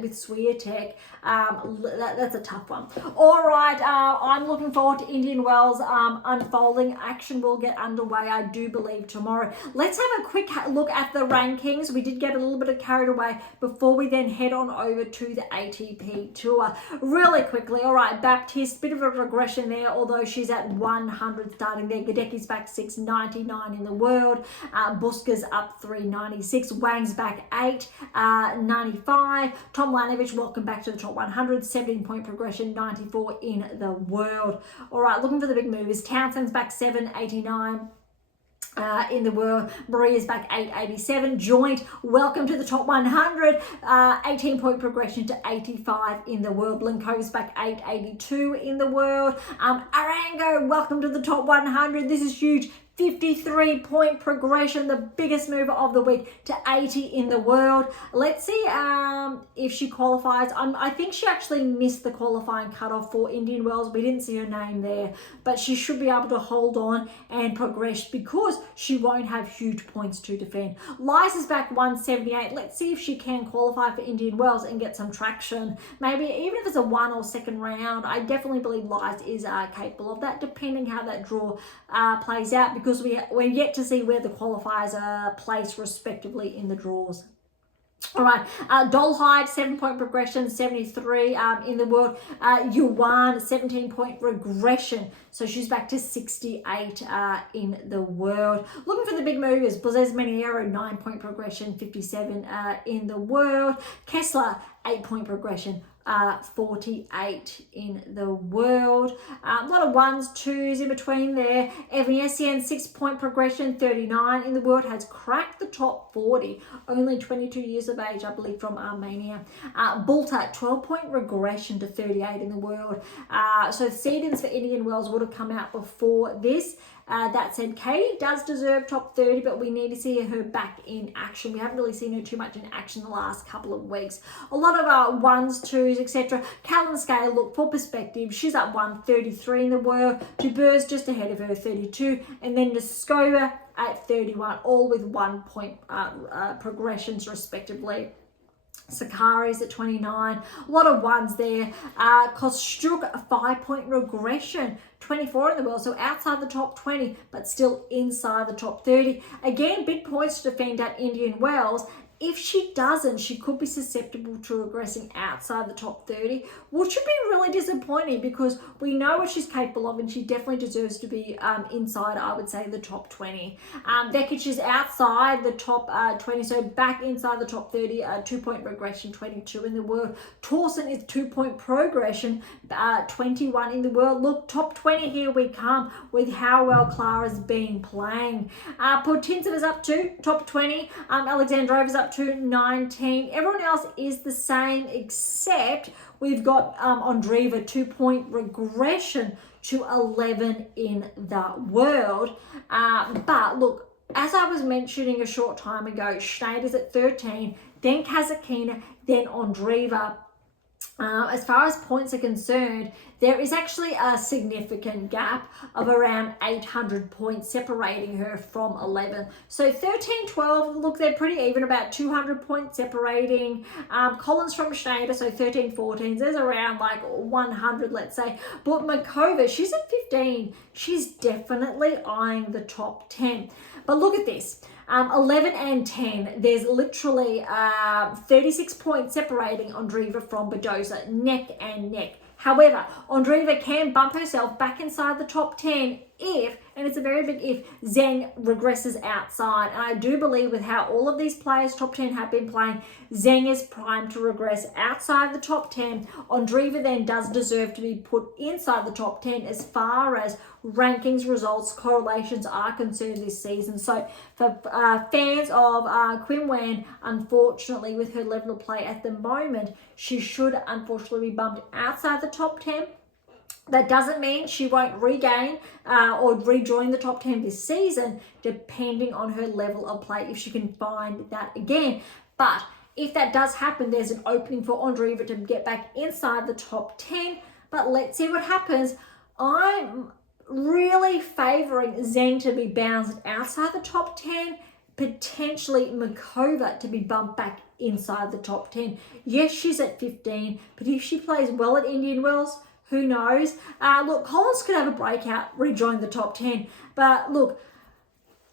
with Swiatek. That's a tough one. All right, I'm looking forward to Indian Wells unfolding. Action will get underway, I do believe, tomorrow. Let's have a quick look at the rankings. We did get a little bit carried away before we then head on over to the ATP Tour. Really quickly, all right, Baptiste, bit of a regression there, although she's at 100 starting there. Gadecki's back 699 in the world. Buska's up 396. Wang's back 895. Tom Lanovich, welcome back to the top 100. 17-point progression, 94 in the world. All right, looking for the big movers. Townsend's back 789. In the world. Maria's back 887. Joint, welcome to the top 100. 18-point progression to 85 in the world. Blinkova's back 882 in the world. Arango, welcome to the top 100. This is huge. 53-point progression, the biggest mover of the week, to 80 in the world. Let's see if she qualifies. I think she actually missed the qualifying cutoff for Indian Wells. We didn't see her name there, but she should be able to hold on and progress because she won't have huge points to defend. Liza's back 178. Let's see if she can qualify for Indian Wells and get some traction. Maybe even if it's a 1 or 2nd round, I definitely believe Liza is capable of that, depending how that draw plays out, because we're yet to see where the qualifiers are placed respectively in the draws. All right, Dolhide, 7-point progression, 73 in the world. Yuan, 17-point regression, so she's back to 68 in the world. Looking for the big movers, Blazes Meniero, 9-point progression, 57 in the world. Kessler, 8-point progression, 48 in the world. A lot of 1s, 2s in between there. Evanesian, 6-point progression, 39 in the world, has cracked the top 40. Only 22 years of age, I believe, from Armenia. Bulta, 12-point regression to 38 in the world. So seedings for Indian Wells would have come out before this. That said, Katie does deserve top 30, but we need to see her back in action. We haven't really seen her too much in action the last couple of weeks. A lot of 1s, 2s, etc. Kalinskaya, look, for perspective, she's up 133 in the world. Jabeur's just ahead of her, 32. And then Noskova at 31, all with 1-point progressions respectively. Sakari's at 29, a lot of 1s there. Kostyuk, a 5-point regression, 24 in the world, so outside the top 20, but still inside the top 30. Again, big points to defend at Indian Wells. If she doesn't, she could be susceptible to regressing outside the top 30, which would be really disappointing because we know what she's capable of and she definitely deserves to be inside, I would say, the top 20. Vekic is outside the top 20, so back inside the top 30, 2-point regression, 22 in the world. Torsen is 2-point progression, 21 in the world. Look, top 20, here we come with how well Clara's been playing. Putintseva is up to top 20. Alexandrova's up to 19. Everyone else is the same, except we've got Andreeva, 2-point regression to 11 in the world. But look, as I was mentioning a short time ago, Schneider's at 13, then Kazatkina, then Andreeva. As far as points are concerned, there is actually a significant gap of around 800 points separating her from 11. So 13, 12, look, they're pretty even, about 200 points separating. Collins from Schneider, so 13, 14, there's around like 100, let's say. But Markova, she's at 15. She's definitely eyeing the top 10. But look at this. 11 and 10, there's literally 36 points separating Andreeva from Badosa, neck and neck. However, Andreeva can bump herself back inside the top 10 if, and it's a very big if, Zheng regresses outside. And I do believe with how all of these players, top 10, have been playing, Zheng is primed to regress outside the top 10. Andreeva then does deserve to be put inside the top 10 as far as rankings, results, correlations are concerned this season. So for fans of Qin Wan, unfortunately, with her level of play at the moment, she should unfortunately be bumped outside the top 10. That doesn't mean she won't regain or rejoin the top 10 this season, depending on her level of play, if she can find that again. But if that does happen, there's an opening for Andreeva to get back inside the top 10. But let's see what happens. I'm really favouring Zheng to be bounced outside the top 10, potentially Makova to be bumped back inside the top 10. Yes, she's at 15, but if she plays well at Indian Wells, who knows? Look, Collins could have a breakout, rejoin the top 10. But look,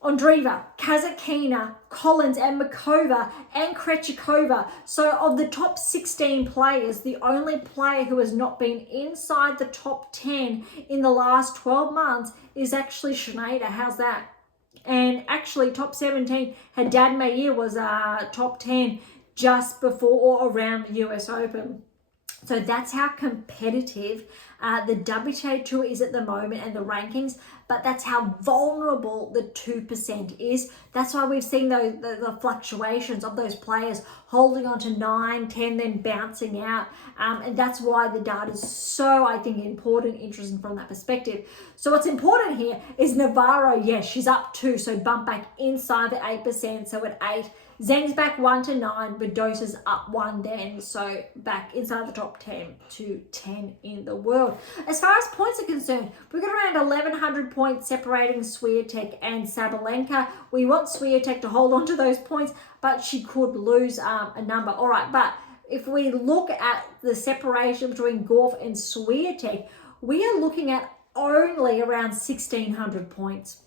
Andreeva, Kasatkina, Collins and Makova and Krejcikova. So of the top 16 players, the only player who has not been inside the top 10 in the last 12 months is actually Schneider. How's that? And actually top 17, Haddad Mayer was top 10 just before or around the US Open. So that's how competitive the WTA Tour is at the moment and the rankings, but that's how vulnerable the 2% is. That's why we've seen the fluctuations of those players holding on to 9, 10, then bouncing out. And that's why the data is so, I think, important, interesting from that perspective. So what's important here is Navarro, yes, she's up 2, so bump back inside the 8%, so at 8. Zheng's back 1 to 9, Badosa's up 1 then, so back inside the top 10 to 10 in the world. As far as points are concerned, we've got around 1,100 points separating Swiatek and Sabalenka. We want Swiatek to hold on to those points, but she could lose a number. All right, but if we look at the separation between Gauff and Swiatek, we are looking at only around 1,600 points,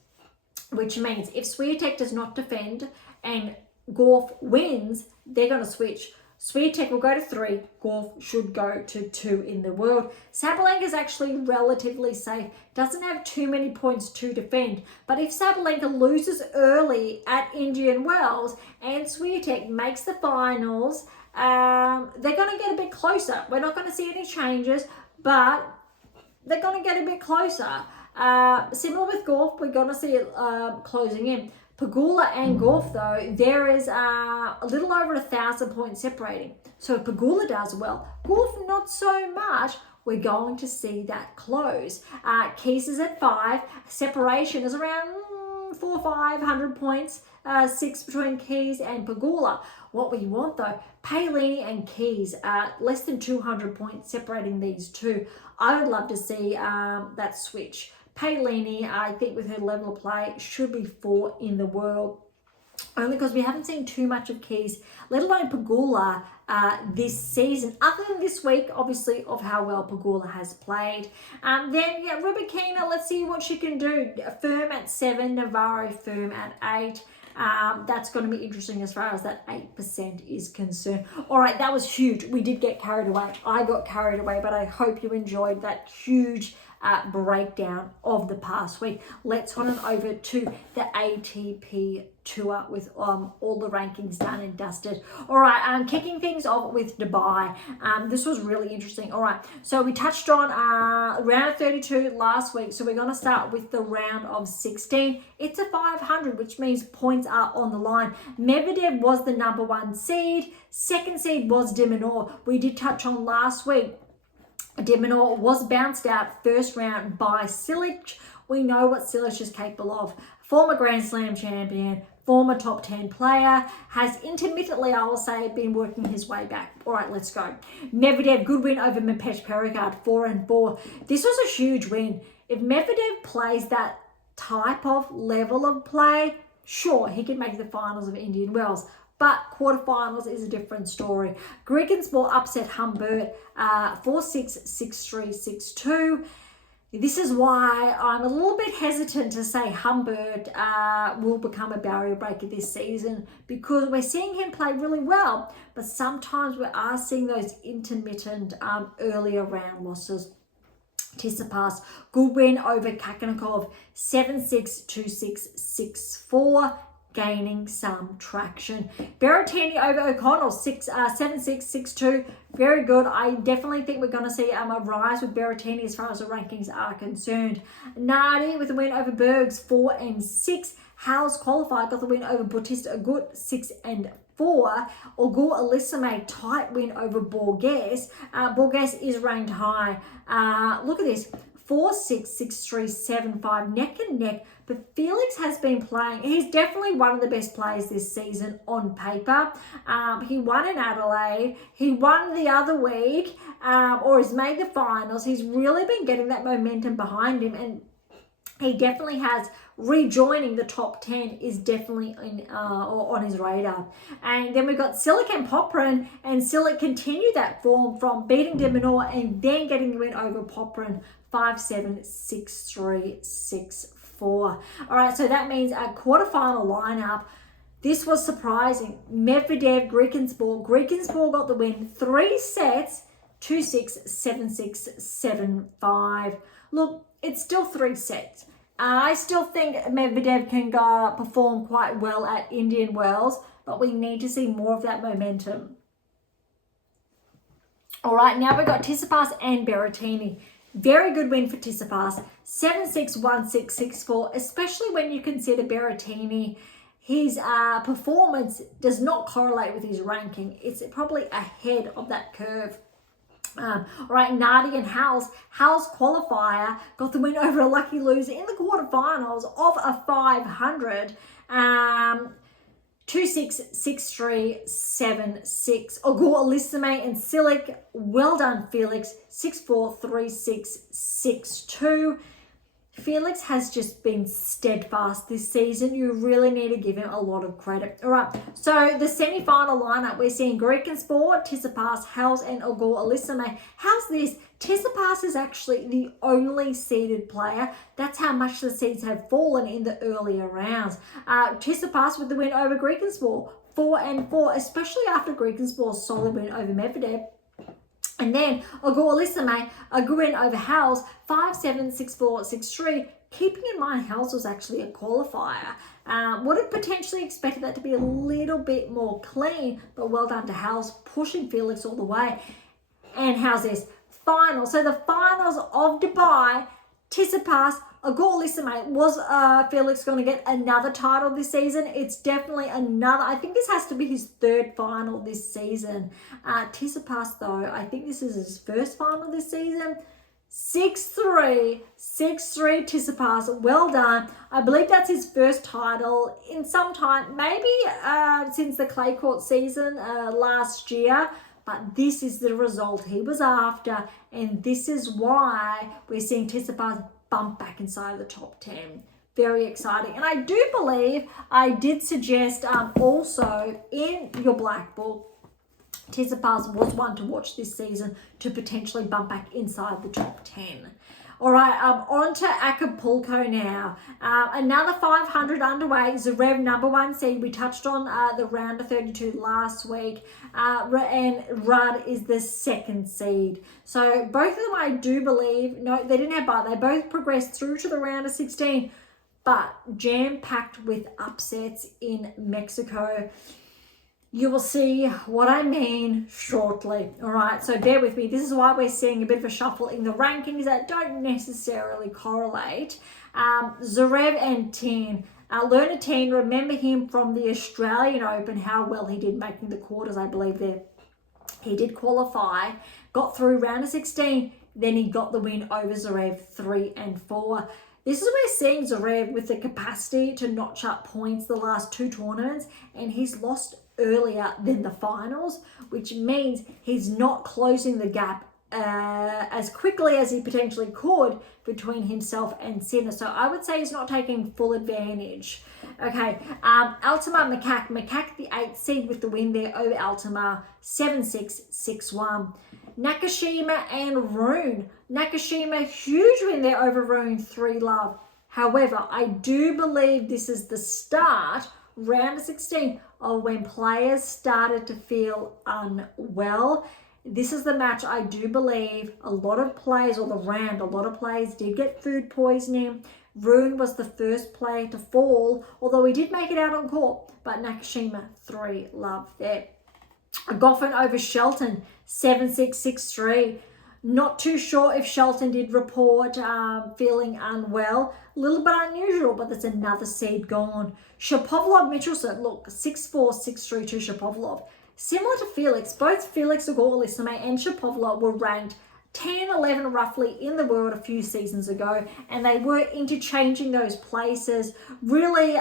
which means if Swiatek does not defend and Gauff wins, they're going to switch. Swiatek will go to 3, Gauff should go to 2 in the world. Sabalenka is actually relatively safe, doesn't have too many points to defend. But if Sabalenka loses early at Indian Wells and Swiatek makes the finals, they're going to get a bit closer. We're not going to see any changes, but they're going to get a bit closer. Similar with Gauff, we're going to see it closing in. Pegula and Gauff, though, there is a little over 1,000 points separating. So if Pegula does well, Gauff not so much, we're going to see that close. Keys is at 5. Separation is around 400-500 points, 6 between Keys and Pegula. What we want, though, Paolini and Keys, less than 200 points separating these two. I would love to see that switch. Paolini, I think with her level of play, should be 4 in the world. Only because we haven't seen too much of Keys, let alone Pegula, this season. Other than this week, obviously, of how well Pegula has played. Then, yeah, Rybakina, let's see what she can do. Firm at 7, Navarro firm at 8. That's going to be interesting as far as that 8% is concerned. All right, that was huge. We did get carried away. I got carried away, but I hope you enjoyed that huge breakdown of the past week. Let's run on over to the ATP Tour with all the rankings done and dusted. All right, I'm kicking things off with Dubai. This was really interesting. All right, so we touched on round of 32 last week, so we're going to start with the round of 16. It's a 500, which means points are on the line. Medvedev was the number 1 seed. Second seed was De Minaur. We did touch on last week. De Minaur was bounced out first round by Cilic. We know what Cilic is capable of. Former Grand Slam champion, former top 10 player, has intermittently, I will say, been working his way back. All right, let's go. Medvedev, good win over Mepech Pericard, 4-4. This was a huge win. If Medvedev plays that type of level of play, sure, he can make the finals of Indian Wells. But quarterfinals is a different story. Grigenspor upset Humbert 4-6, 6-3, 6-2. This is why I'm a little bit hesitant to say Humbert will become a barrier breaker this season, because we're seeing him play really well, but sometimes we are seeing those intermittent earlier round losses. Tsitsipas, good win over Kakanakov, 7-6, 2-6, 6-4, gaining some traction. Berrettini over O'Connell, 7-6, 6-2, very good. I definitely think we're going to see a rise with Berrettini as far as the rankings are concerned. Nardi with a win over Berge, 4-6. Howes qualified, got the win over Bautista Agut, 6-4. Ogur Elisame, tight win over Borges. Borges is ranked high. Look at this, 4-6, 6-3, 7-5, neck and neck. But Felix has been playing. He's definitely one of the best players this season on paper. He won in Adelaide. He won the other week, or has made the finals. He's really been getting that momentum behind him, and he definitely has. Rejoining the top 10 is definitely on his radar. And then we've got Cilic and Poprin, and Cilic continued that form from beating De Minaur and then getting the win over Poprin, 5-7, 6-3, 6-4. All right, so that means a quarterfinal lineup. This was surprising. Medvedev, Griekenspor. Griekenspor got the win, 3 sets, 2-6, 7-6, 7-5. Look, it's still 3 sets. I still think Medvedev can perform quite well at Indian Wells, but we need to see more of that momentum. All right, now we've got Tsitsipas and Berrettini. Very good win for Tsitsipas, 7-6, 1-6, 6-4, especially when you consider Berrettini. His performance does not correlate with his ranking. It's probably ahead of that curve. All right, Nardi and Howes qualifier got the win over a lucky loser in the quarterfinals of a 500. 2-6, 6-3, 7-6. Ogur Elisame and Cilic, well done Felix, 6-4, 3-6, 6-2. Felix has just been steadfast this season. You really need to give him a lot of credit. All right, so the semi-final lineup, we're seeing Griekenspor, Tsitsipas, Howes, and Ogur Elisame. How's this? Tsitsipas is actually the only seeded player. That's how much the seeds have fallen in the earlier rounds. Tsitsipas with the win over Griekenspor, 4-4, especially after Griekenspor's solid win over Medvedev. And then Ogur Elisame, a good win over Howes, 5-7, 6-4, 6-3. Keeping in mind Howes was actually a qualifier. Would have potentially expected that to be a little bit more clean, but well done to Howes, pushing Felix all the way. And how's this? Final. So the finals of Dubai, Tsitsipas, Ogur Elisame. Was Felix going to get another title this season? It's definitely another. I think this has to be his 3rd final this season. Tsitsipas, though, I think this is his 1st final this season. 6-3, 6-3 Tsitsipas. Well done. I believe that's his 1st title in some time, maybe since the clay court season last year. But this is the result he was after, and this is why we're seeing Tsitsipas bump back inside the top 10. Very exciting. And I do believe I did suggest also in your black book, Tsitsipas was one to watch this season to potentially bump back inside the top 10. All right, on to Acapulco now. Another 500 underway. Zverev, number 1 seed. We touched on the round of 32 last week. And Rudd is the 2nd seed. So both of them, I do believe, no, they didn't have bye. They both progressed through to the round of 16, but jam-packed with upsets in Mexico. You will see what I mean shortly. All right, so bear with me. This is why we're seeing a bit of a shuffle in the rankings that don't necessarily correlate. Zverev and Tin. Learner Tin, remember him from the Australian Open, how well he did making the quarters, I believe there. He did qualify, got through round of 16, then he got the win over Zverev, 3-4. This is where we're seeing Zverev with the capacity to notch up points the last 2 tournaments, and he's lost earlier than the finals, which means he's not closing the gap as quickly as he potentially could between himself and Sinner. So I would say he's not taking full advantage. Okay, Altamar Makak the 8th seed with the win there over Altamar, 7-6, 6-1. Nakashima and Rune. Nakashima, huge win there over Rune, 3-love. However, I do believe this is the start, round of 16, of when players started to feel unwell. This is the match I do believe a lot of players, or the round, a lot of players did get food poisoning. Rune was the first player to fall, although he did make it out on court, but Nakashima, 3-love there. Goffin over Shelton, 7-6, 6-3. Not too sure if Shelton did report feeling unwell. A little bit unusual, but there's another seed gone. Shapovalov Michelson, look, 6-4, 6-3 to Shapovalov. Similar to Felix, both Felix Auger-Aliassime and Shapovalov were ranked 10, 11 roughly in the world a few seasons ago, and they were interchanging those places, really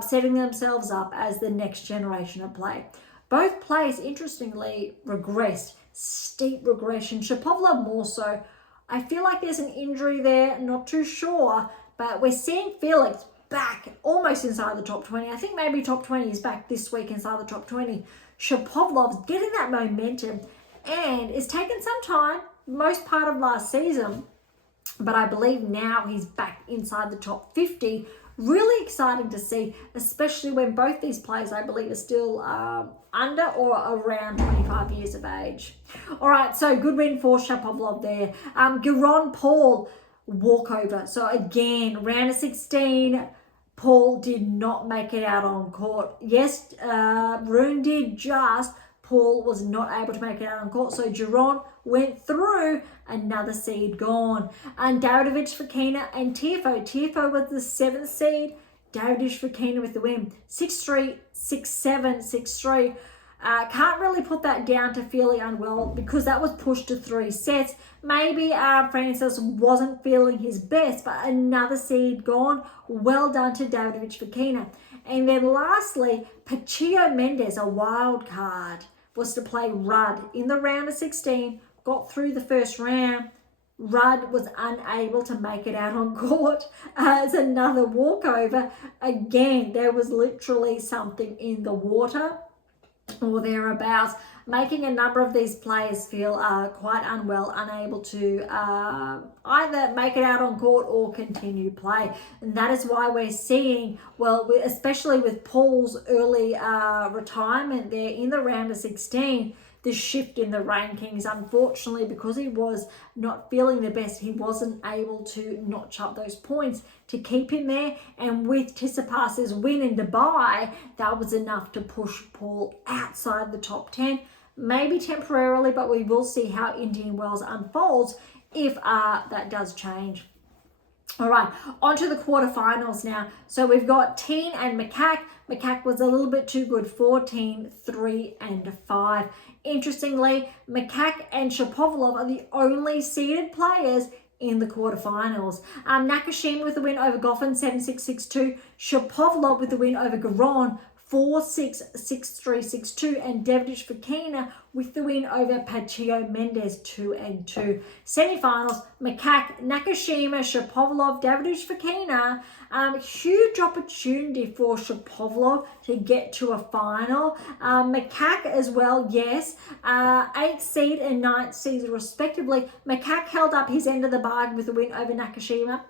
setting themselves up as the next generation of play. Both players, interestingly, regressed. Steep regression. Shapovalov more so. I feel like there's an injury there, not too sure, but we're seeing Felix back almost inside the top 20. I think maybe top 20 is back this week inside the top 20. Shapovalov's getting that momentum, and it's taken some time, most part of last season, but I believe now he's back inside the top 50. Really exciting to see, especially when both these players, I believe, are still under or around 25 years of age. All right, so good win for Shapovalov there. Giron Paul, walkover. So again, round of 16, Paul did not make it out on court. Yes, Rune did, just Paul was not able to make it out on court. So Giron went through, another seed gone. And Davidovich, Fokina and Tiafoe. Tiafoe was the 7th seed. Davidovich, Fokina with the win. 6-3, 6-7, 6-3. Can't really put that down to feeling unwell because that was pushed to 3 sets. Maybe Francis wasn't feeling his best, but another seed gone. Well done to Davidovich, Fokina. And then lastly, Pacio Mendes, a wild card, was to play Rudd in the round of 16, got through the first round. Rudd was unable to make it out on court as another walkover. Again, there was literally something in the water or thereabouts, making a number of these players feel quite unwell, unable to either make it out on court or continue play. And that is why we're seeing, well, especially with Paul's early retirement there in the round of 16, the shift in the rankings. Unfortunately, because he was not feeling the best, he wasn't able to notch up those points to keep him there. And with Tsitsipas's win in Dubai, that was enough to push Paul outside the top 10. Maybe temporarily, but we will see how Indian Wells unfolds if that does change. All right, on to the quarterfinals now. So we've got Teen and Macaque. Macaque was a little bit too good, 14, 3 and 5. Interestingly, Macaque and Shapovalov are the only seeded players in the quarterfinals. Nakashima with the win over Goffin, 7-6, 6-2. Shapovalov with the win over Giron, 4-6, 6-3, 6-2, and Davidovich, Fokina with the win over Pacio Mendes, 2-2. Semi-finals, Macaque, Nakashima, Shapovalov, Davidovich, Fokina. Huge opportunity for Shapovalov to get to a final. Macaque as well, yes. 8th seed and 9th seed respectively. Macaque held up his end of the bargain with the win over Nakashima.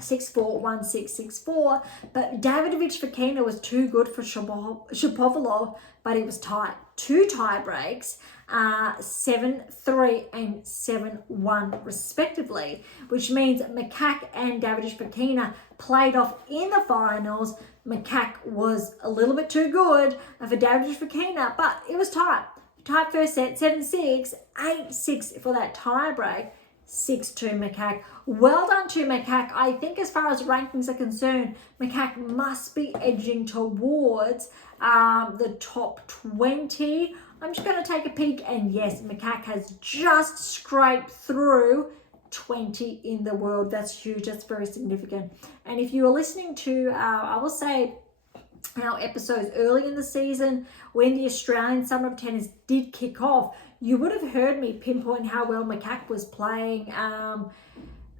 6-4, 1-6, 6-4, but Davidovich, Fokina was too good for Shapovalov, but it was tight. 2 tie breaks, 7-3 and 7-1 respectively, which means Macaque and Davidovich, Fokina played off in the finals. Macaque was a little bit too good for Davidovich, Fokina, but it was tight. Tight first set, 7-6, 8-6 for that tie break. 6-2 Macaque. Well done to Macaque. I think as far as rankings are concerned, Macaque must be edging towards the top 20. I'm just going to take a peek, and yes, Macaque has just scraped through 20 in the world. That's huge. That's very significant. And if you were listening to, I will say, our episodes early in the season when the Australian Summer of Tennis did kick off, you would have heard me pinpoint how well Macaque was playing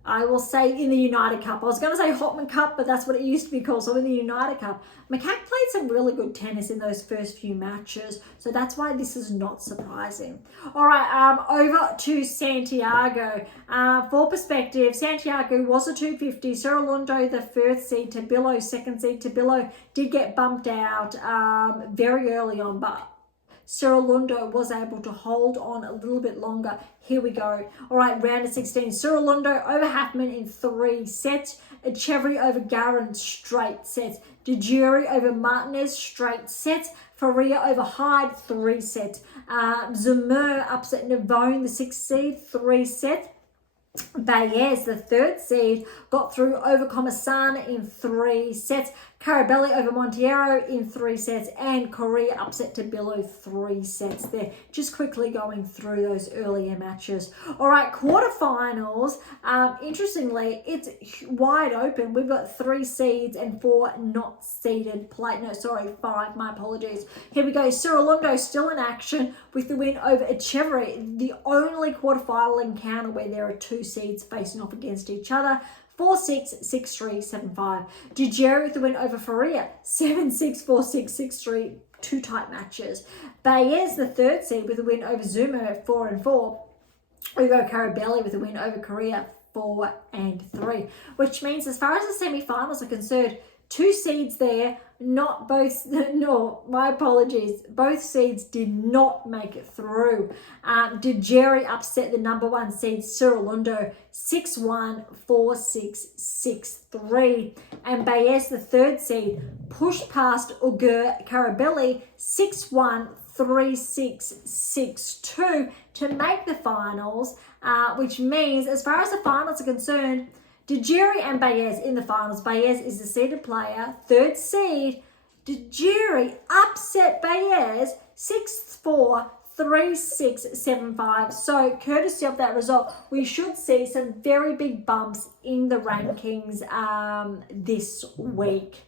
I will say in the United Cup. I was going to say Hopman Cup, but that's what it used to be called. So in the United Cup, McCack played some really good tennis in those first few matches. So that's why this is not surprising. All right, over to Santiago. For perspective, Santiago was a 250. Serralundo, the first seed, Tabillo, second seed. Tabillo did get bumped out very early on, but Serralundo was able to hold on a little bit longer. Here we go. All right, round of 16. Serralundo over Halfman in 3 sets. Echeverry over Garin, straight sets. DeJury over Martinez, straight sets. Faria over Hyde, 3 sets. Zemur upset Navone, the 6th seed, 3 sets. Baez, the 3rd seed, got through over Comasana in 3 sets. Carabelli over Monteiro in 3 sets. And Correa upset to Billo, 3 sets there. Just quickly going through those earlier matches. All right, quarterfinals. Interestingly, it's wide open. We've got 3 seeds and 4 not seeded play. No, sorry, 5. My apologies. Here we go. Serralundo still in action with the win over Echeverry. The only quarterfinal encounter where there are 2 seeds facing off against each other. 4-6, 6-3, 7-5. DeJury with the win over Faria. 7-6, 4-6, 6-3. 2 tight matches. Baez, the 3rd seed, with a win over Zuma at 4-4. Ugo Carabelli with a win over Korea 4-3. Which means as far as the semi-finals are concerned, 2 seeds there, not both, no, my apologies, both seeds did not make it through. DeJury upset the number 1 seed, Serralundo, 6-1, 4-6, 6-3. And Baez, the 3rd seed, pushed past Ugur Carabelli, 6-1, 3-6, 6-2 to make the finals, which means as far as the finals are concerned, DeJury and Baez in the finals. Baez is the seeded player, 3rd seed. DeJury upset Baez 6-4, 3-6, 7-5. So courtesy of that result, we should see some very big bumps in the rankings this week.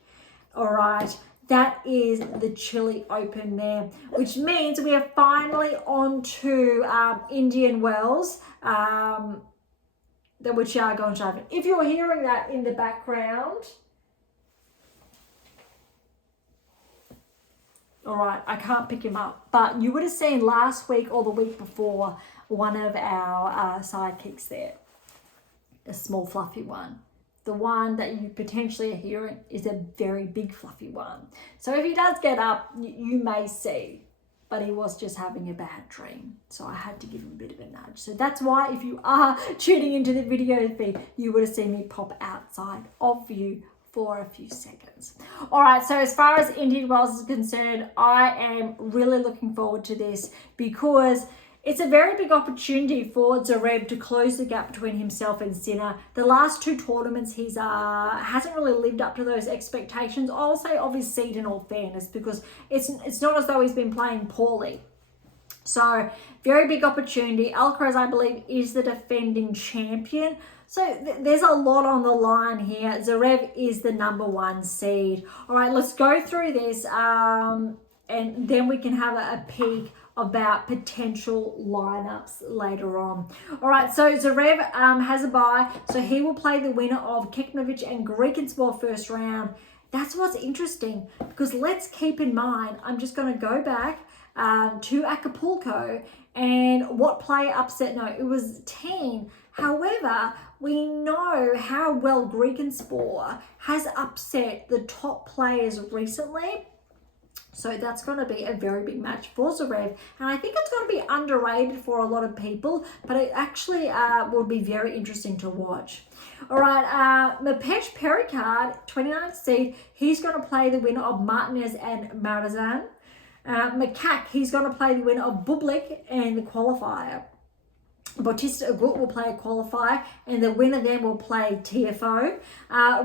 All right. That is the Chile Open there, which means we are finally on to Indian Wells. Which are going to happen. If you're hearing that in the background, all right, I can't pick him up, but you would have seen last week or the week before one of our sidekicks there, a small fluffy one. The one that you potentially are hearing is a very big fluffy one. So if he does get up, you may see. But he was just having a bad dream. So I had to give him a bit of a nudge. So that's why if you are tuning into the video feed, you would have seen me pop outside of you for a few seconds. All right, so as far as Indian Wells is concerned, I am really looking forward to this because it's a very big opportunity for Zverev to close the gap between himself and Sinner. The last 2 tournaments, he's hasn't really lived up to those expectations. I'll say of his seed in all fairness, because it's not as though he's been playing poorly. So very big opportunity. Alcaraz, I believe, is the defending champion. So there's a lot on the line here. Zverev is the number 1 seed. All right, let's go through this and then we can have a peek about potential lineups later on. All right, so Zverev has a bye, so he will play the winner of Kekmanovic and Greekensborg first round. That's what's interesting, because let's keep in mind, I'm just going to go back to Acapulco and what player upset. No, it was Teen. However, we know how well Greekensborg has upset the top players recently. So that's going to be a very big match for Zverev. And I think it's going to be underrated for a lot of people, but it actually will be very interesting to watch. All right, Mapesh Pericard, 29th seed, he's going to play the winner of Martinez and Marazan. Macaque, he's going to play the winner of Bublik and the qualifier. Bautista Agut will play a qualifier, and the winner then will play TFO.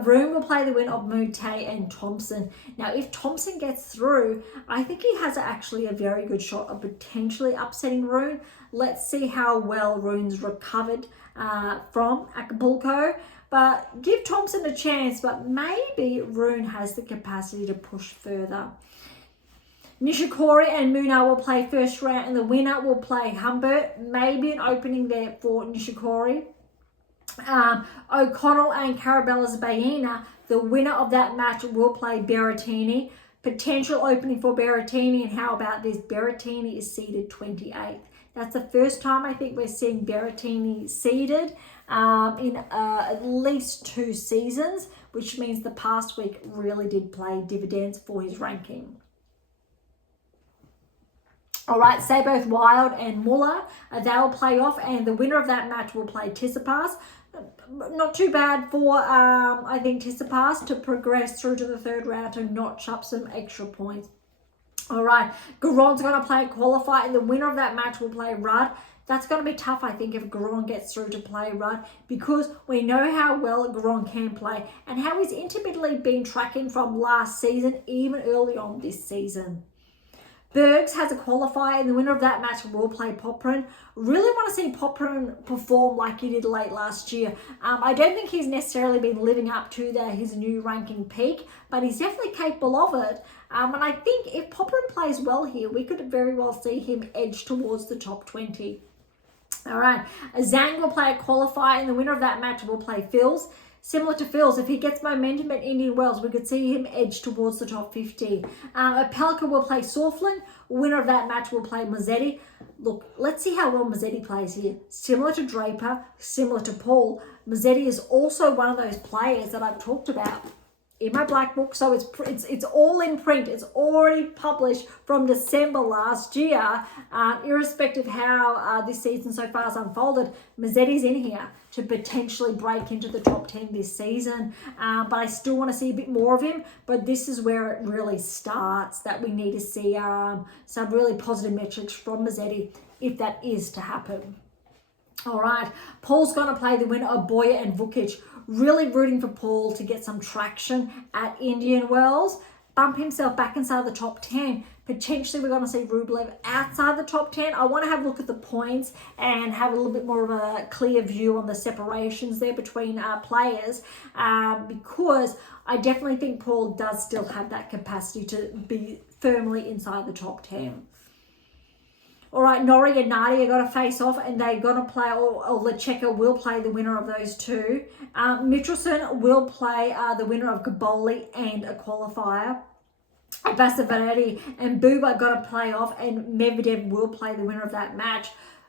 Rune will play the winner of Mute and Thompson. Now, if Thompson gets through, I think he has actually a very good shot of potentially upsetting Rune. Let's see how well Rune's recovered from Acapulco. But give Thompson a chance, but maybe Rune has the capacity to push further. Nishikori and Muna will play first round, and the winner will play Humbert. Maybe an opening there for Nishikori. O'Connell and Carabella's Baena, the winner of that match will play Berrettini. Potential opening for Berrettini, and how about this? Berrettini is seeded 28th. That's the first time I think we're seeing Berrettini seeded in at least 2 seasons, which means the past week really did play dividends for his ranking. All right, say both Wild and Muller, they will play off, and the winner of that match will play Tsitsipas. Not too bad for, I think, Tsitsipas to progress through to the 3rd round to notch up some extra points. All right, Garon's going to play a qualifier, and the winner of that match will play Rudd. That's going to be tough, I think, if Garon gets through to play Rudd, because we know how well Garon can play and how he's intermittently been tracking from last season, even early on this season. Berge has a qualifier, and the winner of that match will play Popyrin. Really want to see Popyrin perform like he did late last year. I don't think he's necessarily been living up to his new ranking peak, but he's definitely capable of it. And I think if Popyrin plays well here, we could very well see him edge towards the top 20. All right, Zhang will play a qualifier, and the winner of that match will play Fils. Similar to Fils, if he gets momentum at Indian Wells, we could see him edge towards the top 50. Acapulco will play Sauerland. Winner of that match will play Mazzetti. Look, let's see how well Mazzetti plays here. Similar to Draper, similar to Paul, Mazzetti is also one of those players that I've talked about in my black book, so it's all in print. It's already published from December last year. Irrespective how this season so far has unfolded, Mazzetti's in here to potentially break into the top 10 this season. But I still want to see a bit more of him. But this is where it really starts, that we need to see some really positive metrics from Mazzetti if that is to happen. All right, Paul's going to play the winner of Boyer and Vukic. Really rooting for Paul to get some traction at Indian Wells, bump himself back inside the top 10. Potentially we're going to see Rublev outside the top 10. I want to have a look at the points and have a little bit more of a clear view on the separations there between players, because I definitely think Paul does still have that capacity to be firmly inside the top 10. All right, Norrie and Nardi are going to face off, and they're going to play, or Lecheka will play the winner of those two. Michelson will play the winner of Gaboli and a qualifier. Basavaredi and Booba are going to play off, and Medvedev will play the winner of that match.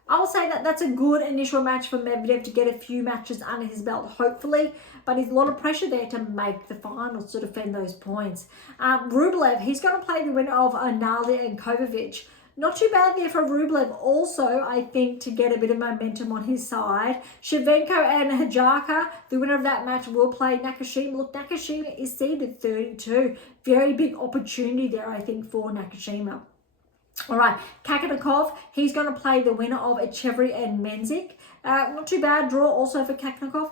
I will say that that's a good initial match for Medvedev to get a few matches under his belt, hopefully, but there's a lot of pressure there to make the finals to defend those points. Rublev, he's going to play the winner of Arnaldo and Kovacic. Not too bad there for Rublev also, I think, to get a bit of momentum on his side. Shevchenko and Hajaka, the winner of that match, will play Nakashima. Look, Nakashima is seeded 32. Very big opportunity there, I think, for Nakashima. All right, Kakanakov, he's going to play the winner of Echeverry and Menzik. Not too bad draw also for Kakanakov.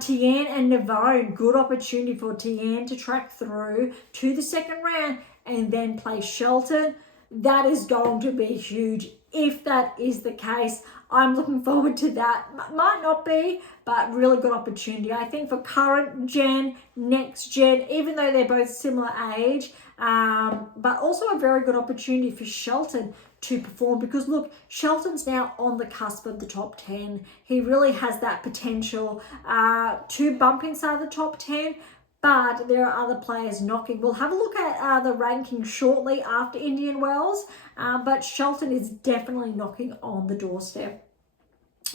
Tian and Navarone, good opportunity for Tian to track through to the 2nd round and then play Shelton. That is going to be huge. If that is the case, I'm looking forward to that. Might not be, but really good opportunity. I think for current gen, next gen, even though they're both similar age, but also a very good opportunity for Shelton to perform, because look, Shelton's now on the cusp of the top 10. He really has that potential to bump inside the top 10. But there are other players knocking. We'll have a look at the ranking shortly after Indian Wells, but Shelton is definitely knocking on the doorstep.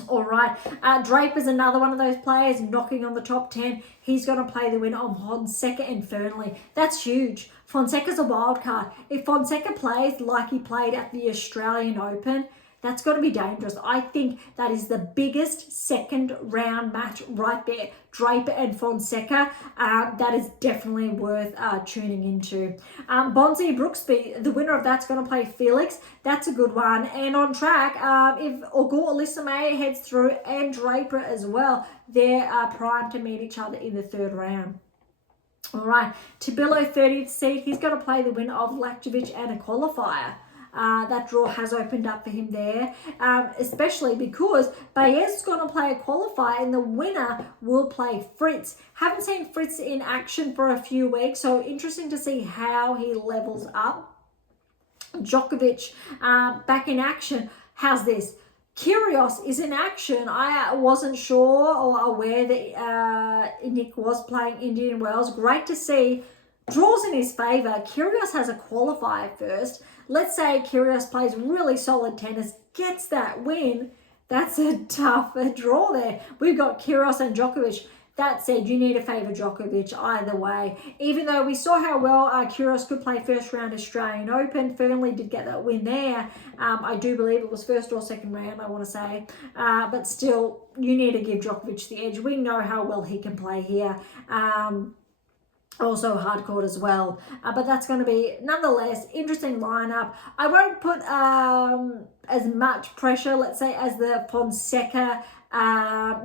All right, Draper's another one of those players knocking on the top 10. He's going to play the winner of Fonseca and Fernley. That's huge. Fonseca's a wild card. If Fonseca plays like he played at the Australian Open, that's going to be dangerous. I think that is the biggest 2nd round match right there. Draper and Fonseca. That is definitely worth tuning into. Bonzi Brooksby, the winner of that's going to play Felix. That's a good one. And on track, if Ogor Elisame heads through and Draper as well, they're primed to meet each other in the 3rd round. All right, Tabilo 30th seed. He's going to play the winner of Laktovic and a qualifier. That draw has opened up for him there, especially because Baez is going to play a qualifier and the winner will play Fritz. Haven't seen Fritz in action for a few weeks, so interesting to see how he levels up. Djokovic back in action. How's this? Kyrgios is in action. I wasn't sure or aware that Nick was playing Indian Wells. Great to see. Draws in his favour. Kyrgios has a qualifier first. Let's say Kyrgios plays really solid tennis, gets that win. That's a tough draw there. We've got Kyrgios and Djokovic. That said, you need to favour Djokovic either way. Even though we saw how well Kyrgios could play first round Australian Open, firmly did get that win there. I do believe it was first or second round, I want to say. But still, you need to give Djokovic the edge. We know how well he can play here. Also hard court as well. But that's going to be, nonetheless, interesting lineup. I won't put as much pressure, let's say, as the Fonseca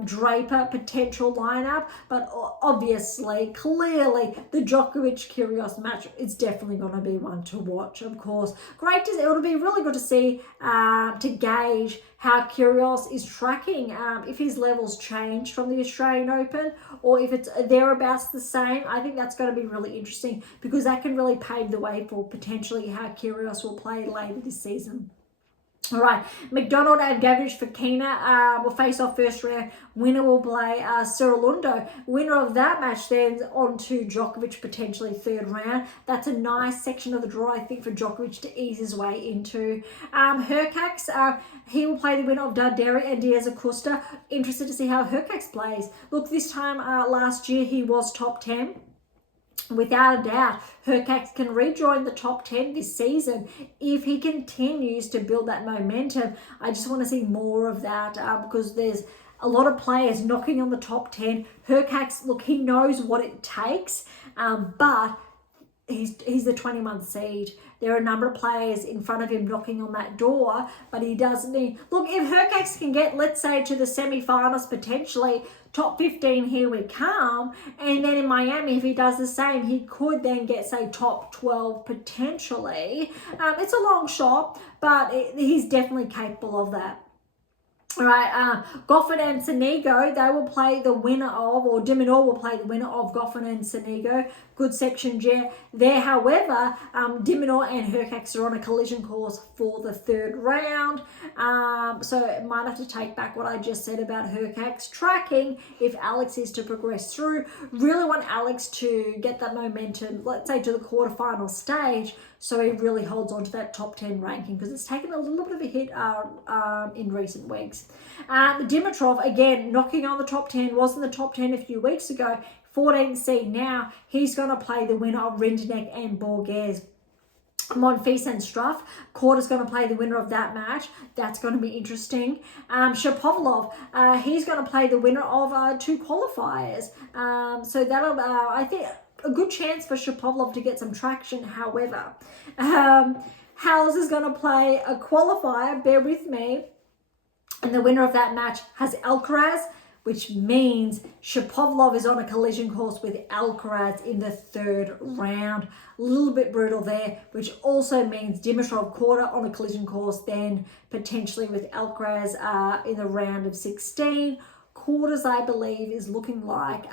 Draper potential lineup, but obviously, clearly, the Djokovic-Kyrgios match is definitely going to be one to watch, of course. Great to see. It'll be really good to see, to gauge how Kyrgios is tracking, if his levels change from the Australian Open or if it's thereabouts the same. I think that's going to be really interesting because that can really pave the way for potentially how Kyrgios will play later this season. All right, McDonald and Gavrish Fokina will face off first round. Winner will play Cerulundo. Winner of that match then on to Djokovic, potentially third round. That's a nice section of the draw, I think, for Djokovic to ease his way into. Hurkacz, he will play the winner of Darderi and Diaz Acosta. Interested to see how Hurkacz plays. Look, this time last year he was top 10. Without a doubt, Hurkacz can rejoin the top 10 this season if he continues to build that momentum. I just want to see more of that because there's a lot of players knocking on the top 10. Hurkacz, look, he knows what it takes, but he's the 20-month seed. There are a number of players in front of him knocking on that door, but he doesn't need... Look, if Hurkacz can get, let's say, to the semi-finals potentially, top 15, here we come, and then in Miami, if he does the same, he could then get, say, top 12 potentially. It's a long shot, but he's definitely capable of that. All right, Goffin and Sonego, they will play the winner of, or Diminor will play the winner of Goffin and Sonego. Good section there. However, Diminor and Hurkacz are on a collision course for the third round. So it might have to take back what I just said about Hurkacz tracking if Alex is to progress through. Really want Alex to get that momentum, let's say to the quarterfinal stage, so he really holds on to that top 10 ranking because it's taken a little bit of a hit in recent weeks. Dimitrov, again, knocking on the top 10, was in the top 10 a few weeks ago, 14th seed now. He's going to play the winner of Rinderknech and Borges. Monfils and Struff. Korda's going to play the winner of that match. That's going to be interesting. Shapovalov, he's going to play the winner of two qualifiers. So that'll, I think, a good chance for Shapovalov to get some traction. However, Howells is going to play a qualifier, bear with me, and the winner of that match has Alcaraz, which means Shapovalov is on a collision course with Alcaraz in the third round. A little bit brutal there, which also means Dimitrov Korda on a collision course, then potentially with Alcaraz in the round of 16. Quarters, I believe, is looking like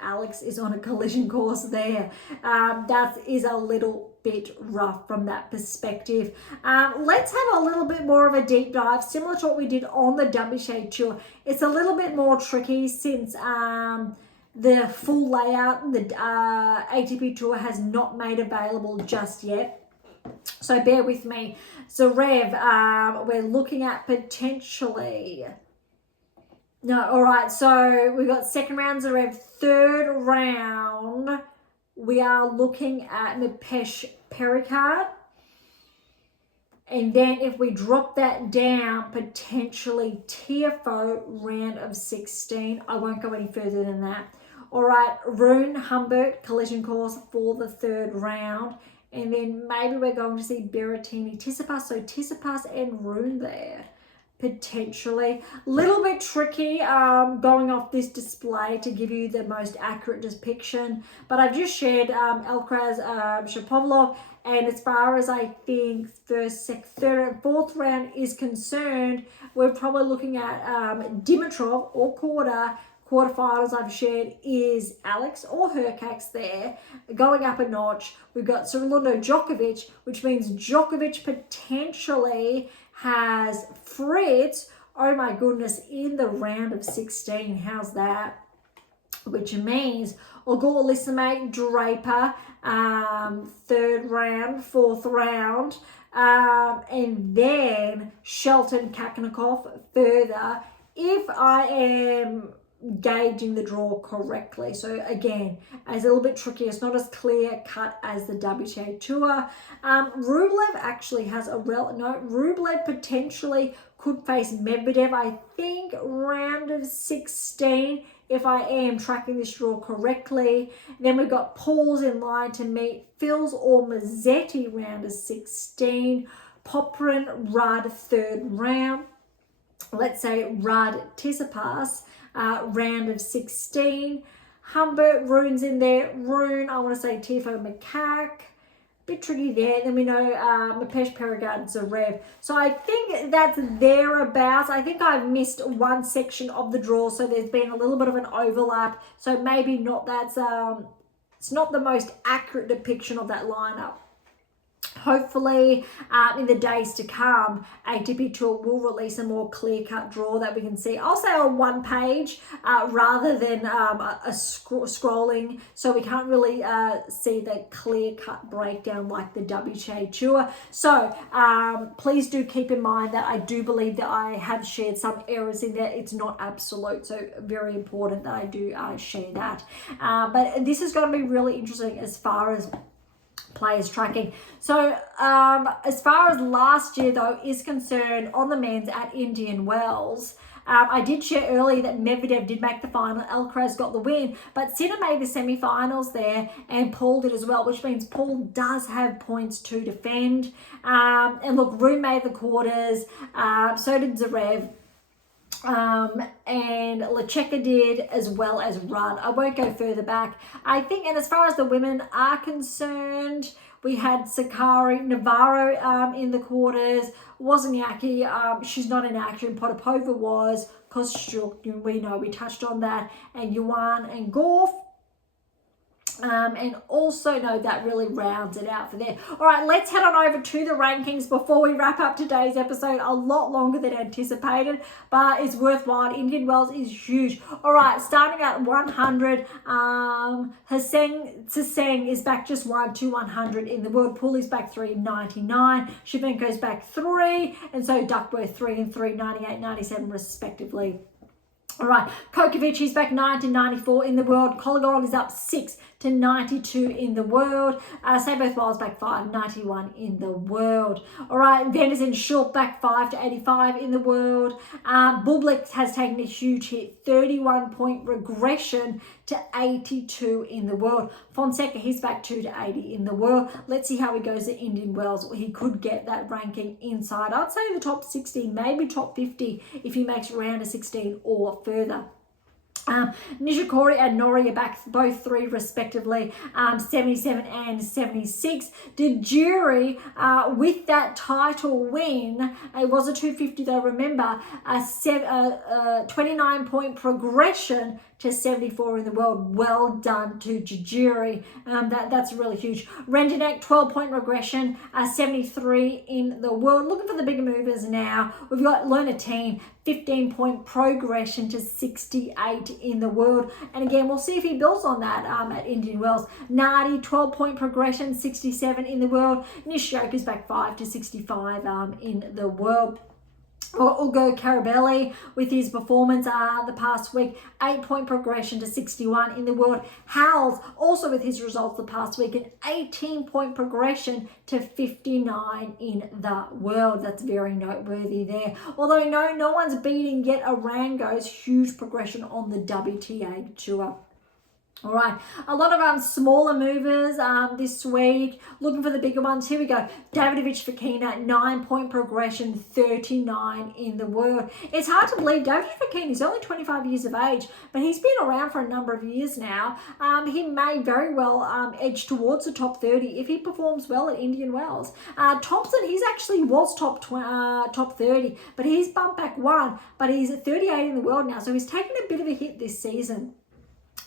Alex is on a collision course there. That is a little bit rough from that perspective. Let's have a little bit more of a deep dive, similar to what we did on the WTA Tour. It's a little bit more tricky since the full layout, the ATP Tour has not made available just yet. So bear with me. So Rev, we're looking at potentially... No, all right, so we've got second round Zverev, third round, we are looking at Mepesh Pericard. And then if we drop that down, potentially TFO round of 16. I won't go any further than that. All right, Rune Humbert, collision course for the third round. And then maybe we're going to see Berrettini, Tsitsipas. So Tsitsipas and Rune there. Potentially a little bit tricky going off this display to give you the most accurate depiction, but I've just shared Alcaraz, Shapovalov, and as far as I think the third and fourth round is concerned, we're probably looking at Dimitrov or Korda. Quarterfinals I've shared is Alex or Hurkacz there. Going up a notch, we've got Cerulundo Djokovic, which means Djokovic potentially has Fritz oh my goodness, in the round of 16. How's that? Which means Ogor Draper, third round, fourth round, and then Shelton Kaknikov further, if I am gauging the draw correctly. So again, it's a little bit tricky. It's not as clear cut as the WTA Tour. Rublev actually has Rublev potentially could face Medvedev, I think, round of 16, if I am tracking this draw correctly. Then we've got Paul's in line to meet Fils or Mazzetti, round of 16. Popyrin, Rudd, third round. Let's say Rudd, Tsitsipas, round of 16. Humbert, Rune's in there. Rune, I want to say Tifo Macaque. Bit tricky there. Then we know Mapesh Peregrine, Zverev. So I think that's thereabouts. I think I've missed one section of the draw, so there's been a little bit of an overlap. So maybe not that's it's not the most accurate depiction of that lineup. Hopefully, in the days to come, ATP Tour will release a more clear-cut draw that we can see. I'll say on one page rather than scrolling, so we can't really see the clear-cut breakdown like the WTA Tour. So please do keep in mind that I do believe that I have shared some errors in there. It's not absolute, so very important that I do share that. But this is going to be really interesting as far as players tracking. So as far as last year though is concerned, on the men's at Indian Wells, I did share earlier that Medvedev did make the final. Alcaraz got the win, but Sinner made the semi-finals there, and Paul did as well, which means Paul does have points to defend. And look, Rune made the quarters, so did Zverev. And Lecheka did, as well as Rudd. I won't go further back. I think, and as far as the women are concerned, we had Sakari, Navarro in the quarters. Wozniacki, she's not in action. Potapova was, Kostyuk, we know, we touched on that. And Yuan and Gorf. And also know that really rounds it out for there. All right, let's head on over to the rankings before we wrap up today's episode. A lot longer than anticipated, but it's worthwhile. Indian Wells is huge. All right, starting at 100, Tseng is back just 100 in the world. Pooley's back 399. Shevchenko's back 3, and so Duckworth 3 and 3, 98, 97 respectively. All right, Djokovic, he's back 94 in the world. Colagorov is up 6 to 92 in the world. Saboth Wiles back 5, 91 in the world. All right, Venderson Short back 5 to 85 in the world. Bublik has taken a huge hit, 31-point regression to 82 in the world. Fonseca, he's back 2 to 80 in the world. Let's see how he goes at Indian Wells. He could get that ranking inside, I'd say the top 60, maybe top 50 if he makes round of 16 or further. Nishikori and Nori are back both 3 respectively, 77 and 76. Dejiri, with that title win, it was a 250 though, remember, a 29-point progression to 74 in the world. Well done to Dejiri. That's really huge. Rendenek, 12-point regression, 73 in the world. Looking for the bigger movers now. We've got Lernatein, 15-point progression to 68 in the world. And again, we'll see if he builds on that at Indian Wells. Nardi, 12-point progression, 67 in the world. Nishioka's back 5 to 65 in the world. Ugo Carabelli with his performance the past week, 8-point progression to 61 in the world. Howells also with his results the past week, an 18-point progression to 59 in the world. That's very noteworthy there. Although no one's beating yet Arango's huge progression on the WTA Tour. All right, a lot of smaller movers this week. Looking for the bigger ones. Here we go. Davidovich Fokina, 9-point progression, 39 in the world. It's hard to believe Davidovich Fokina is only 25 years of age, but he's been around for a number of years now. He may very well edge towards the top 30 if he performs well at Indian Wells. Thompson, he's actually was top 30, but he's bumped back 1, but he's at 38 in the world now, so he's taken a bit of a hit this season.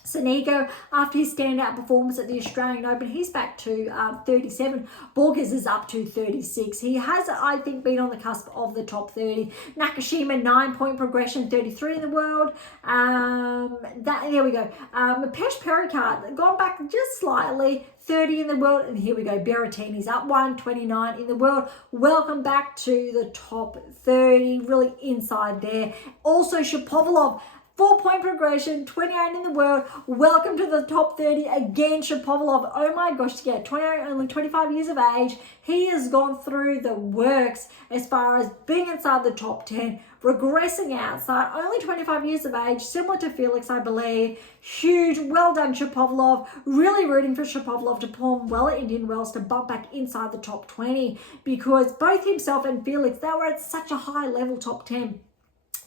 Santiago, after his standout performance at the Australian Open, he's back to 37. Berge is up to 36. He has, I think, been on the cusp of the top 30. Nakashima, 9-point progression, 33 in the world. There we go. Mapesh Pericard, gone back just slightly, 30 in the world. And here we go. Berrettini's up 129 in the world. Welcome back to the top 30, really inside there. Also, Shapovalov, 4-point progression, 28 in the world. Welcome to the top 30 again, Shapovalov. Oh my gosh, yeah, 28, only 25 years of age. He has gone through the works as far as being inside the top 10, regressing outside, only 25 years of age, similar to Felix, I believe. Huge, well done, Shapovalov. Really rooting for Shapovalov to perform well at Indian Wells to bump back inside the top 20, because both himself and Felix, they were at such a high level, top 10.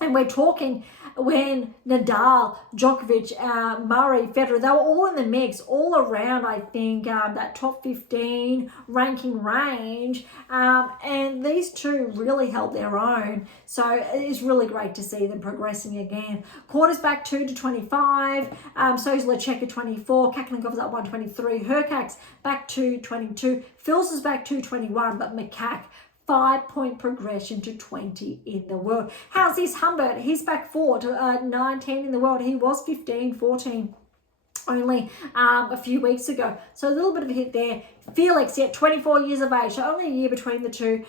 And we're talking when Nadal, Djokovic, Murray, Federer, they were all in the mix, all around, I think, that top 15 ranking range. And these two really held their own. So it's really great to see them progressing again. Quarters back 2 to 25. So is Lecheka 24. Kakanenkov's at 123. Herkak's back to 22. Fils is back to 21. But Makak, 5-point progression to 20 in the world. How's this Humbert? He's back 4 to 19 in the world. He was 15, 14 only a few weeks ago. So a little bit of a hit there. Felix, yet 24 years of age, so only a year between the two,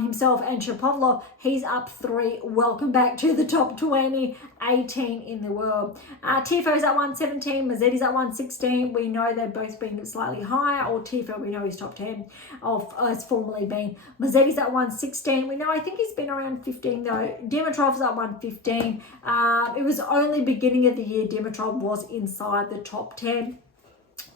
himself and Shapovalov. He's up 3. Welcome back to the top 20, 18 in the world. Tifo's at 117, Mazzetti's at 116. We know they've both been slightly higher, or Tifo, we know he's top 10, has formerly been. Mazzetti's at 116. We know, I think he's been around 15 though. Dimitrov's at 115. It was only beginning of the year Dimitrov was inside the top 10.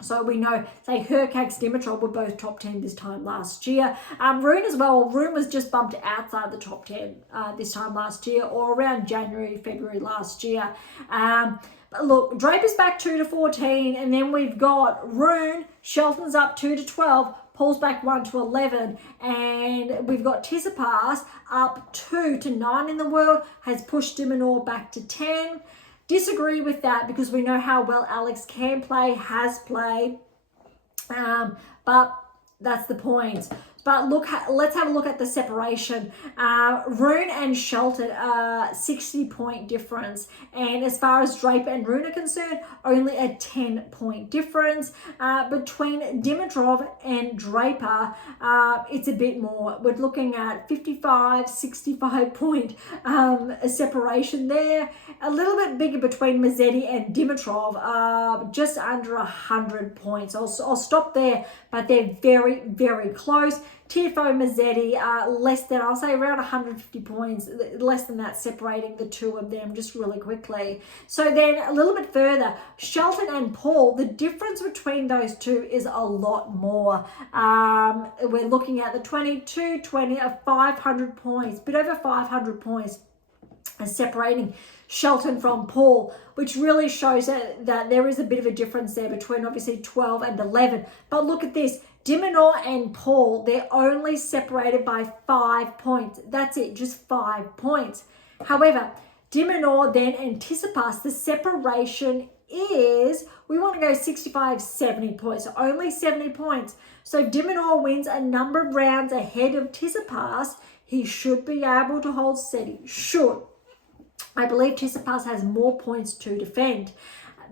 So we know, say, Herkak's, Dimitrov were both top 10 this time last year. Rune as well. Rune was just bumped outside the top 10 this time last year, or around January, February last year. But look, Draper's back 2 to 14, and then we've got Rune. Shelton's up 2 to 12. Paul's back 1 to 11, and we've got Tsitsipas up 2 to 9 in the world, has pushed Diminor back to 10. Disagree with that, because we know how well Alex can play, has played, but that's the point. But look, let's have a look at the separation. Rune and Shelton are 60-point difference. And as far as Draper and Rune are concerned, only a 10-point difference. Between Dimitrov and Draper, it's a bit more. We're looking at 55, 65-point separation there. A little bit bigger between Mazzetti and Dimitrov, just under 100 points. I'll stop there, but they're very, very close. Tifo, Mazzetti, less than, I'll say around 150 points, less than that, separating the two of them just really quickly. So then a little bit further, Shelton and Paul, the difference between those two is a lot more. We're looking at the 22, 20 of 500 points, bit over 500 points, separating Shelton from Paul, which really shows that there is a bit of a difference there between obviously 12 and 11. But look at this. Diminor and Paul, they're only separated by 5 points. That's it, just 5 points. However, Diminor then and Tsitsipas, the separation is, we want to go 65, 70 points, so only 70 points. So if Diminor wins a number of rounds ahead of Tsitsipas, he should be able to hold steady. Should. I believe Tsitsipas has more points to defend.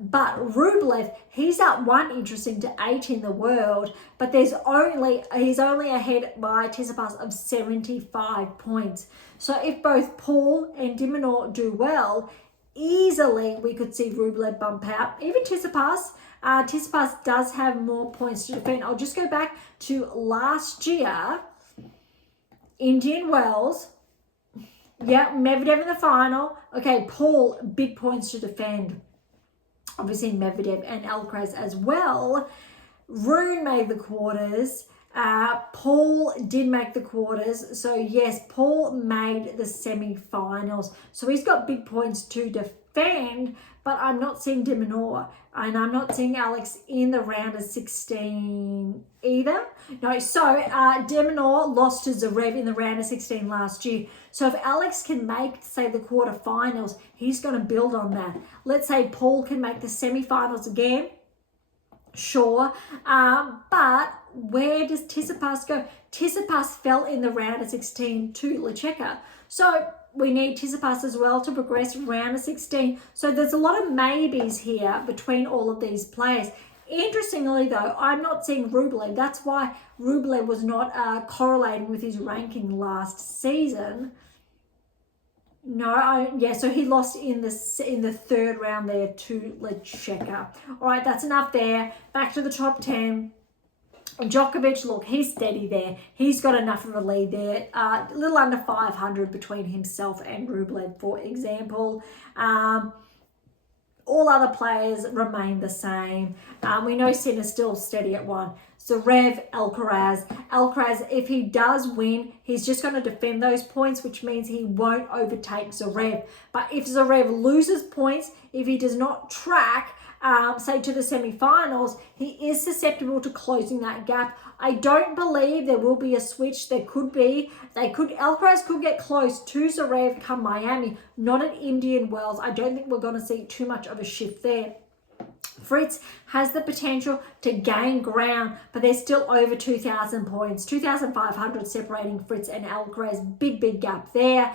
But Rublev, he's up 1, interesting, to 8 in the world, but he's only ahead by Tsitsipas of 75 points. So if both Paul and Diminor do well, easily we could see Rublev bump out. Even Tsitsipas, Tsitsipas does have more points to defend. I'll just go back to last year, Indian Wells. Yeah, Medvedev in the final. Okay, Paul, big points to defend. Obviously Medvedev and Alcaraz as well. Rune made the quarters. Paul did make the quarters. So yes, Paul made the semi-finals. So he's got big points to defend, but I'm not seeing de Minaur, and I'm not seeing Alex in the round of 16 either. No, so de Minaur lost to Zverev in the round of 16 last year. So if Alex can make, say, the quarterfinals, he's going to build on that. Let's say Paul can make the semifinals again. Sure, but where does Tsitsipas go? Tsitsipas fell in the round of 16 to Lecheka. So we need Tsitsipas as well to progress round of 16. So there's a lot of maybes here between all of these players. Interestingly, though, I'm not seeing Rublev. That's why Rublev was not correlating with his ranking last season. No, so he lost in the third round there to Lecheka. All right, that's enough there. Back to the top 10. Djokovic, look, he's steady there. He's got enough of a lead there. A little under 500 between himself and Rublev, for example. All other players remain the same. We know Sinner's still steady at 1. Zverev, Alcaraz. Alcaraz, if he does win, he's just going to defend those points, which means he won't overtake Zverev. But if Zverev loses points, if he does not track, say to the semi-finals, he is susceptible to closing that gap. I don't believe there will be a switch. There could be. Alcaraz could get close to Zverev come Miami, not at Indian Wells. I don't think we're going to see too much of a shift there. Fritz has the potential to gain ground, but there's still over 2,000 points, 2,500 separating Fritz and Alcaraz. Big gap there.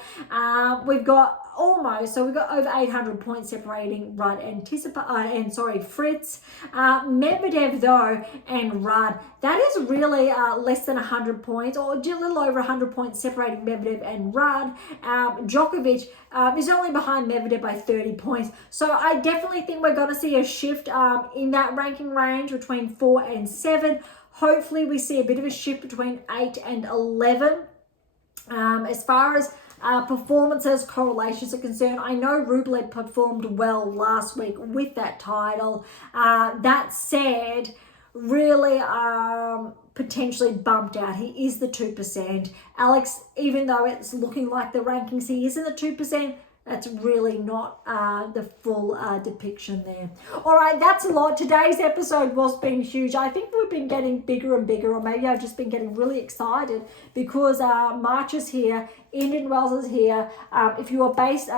We've got over 800 points separating Rudd and Fritz. Medvedev though and Rudd, that is really less than 100 points, or a little over 100 points separating Medvedev and Rudd. Djokovic is only behind Medvedev by 30 points. So I definitely think we're going to see a shift in that ranking range between 4 and 7. Hopefully we see a bit of a shift between 8 and 11. As far as performances, correlations are concerned, I know Rublev performed well last week with that title. That said, really potentially bumped out. He is the 2%. Alex, even though it's looking like the rankings, he is in the 2%. That's really not the full depiction there. All right, that's a lot. Today's episode was being huge. I think we've been getting bigger and bigger, or maybe I've just been getting really excited because March is here, Indian Wells is here. If you are based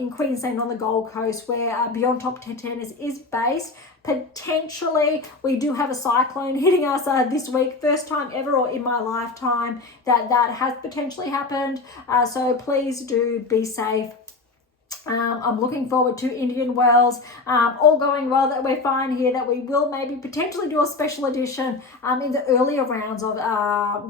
in Queensland on the Gold Coast, where Beyond Top 10 Tennis is based, potentially we do have a cyclone hitting us this week. First time ever, or in my lifetime, that has potentially happened. So please do be safe. I'm looking forward to Indian Wells. All going well, that we're fine here, that we will maybe potentially do a special edition in the earlier rounds of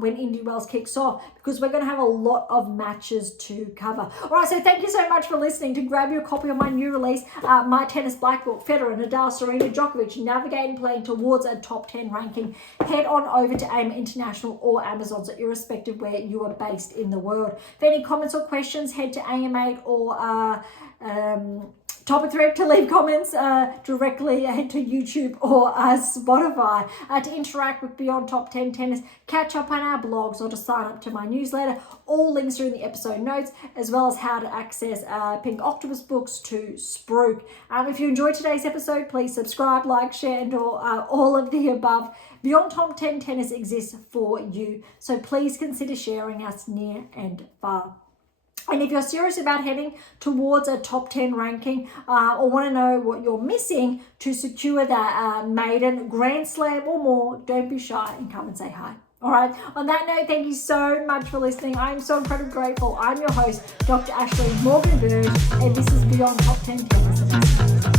when Indian Wells kicks off, because we're going to have a lot of matches to cover. All right, so thank you so much for listening. To grab your copy of my new release, My Tennis Black Book, Federer, Nadal, Serena, Djokovic, Navigating Playing Towards a Top 10 ranking, head on over to AM8 International or Amazon, so irrespective where you are based in the world. For any comments or questions, head to AM8 or Topic Thread to leave comments directly. Head to YouTube or Spotify to interact with Beyond Top 10 Tennis, catch up on our blogs, or to sign up to my newsletter. All links are in the episode notes, as well as how to access Pink Octopus books to Spruik. If you enjoyed today's episode, please subscribe, like, share, and all of the above. Beyond Top 10 Tennis exists for you, so please consider sharing us near and far. And if you're serious about heading towards a top 10 ranking or want to know what you're missing to secure that maiden Grand Slam or more, don't be shy and come and say hi. All right. On that note, thank you so much for listening. I'm so incredibly grateful. I'm your host, Dr. Ashley Morgan Berge, and this is Beyond Top 10 Tennis.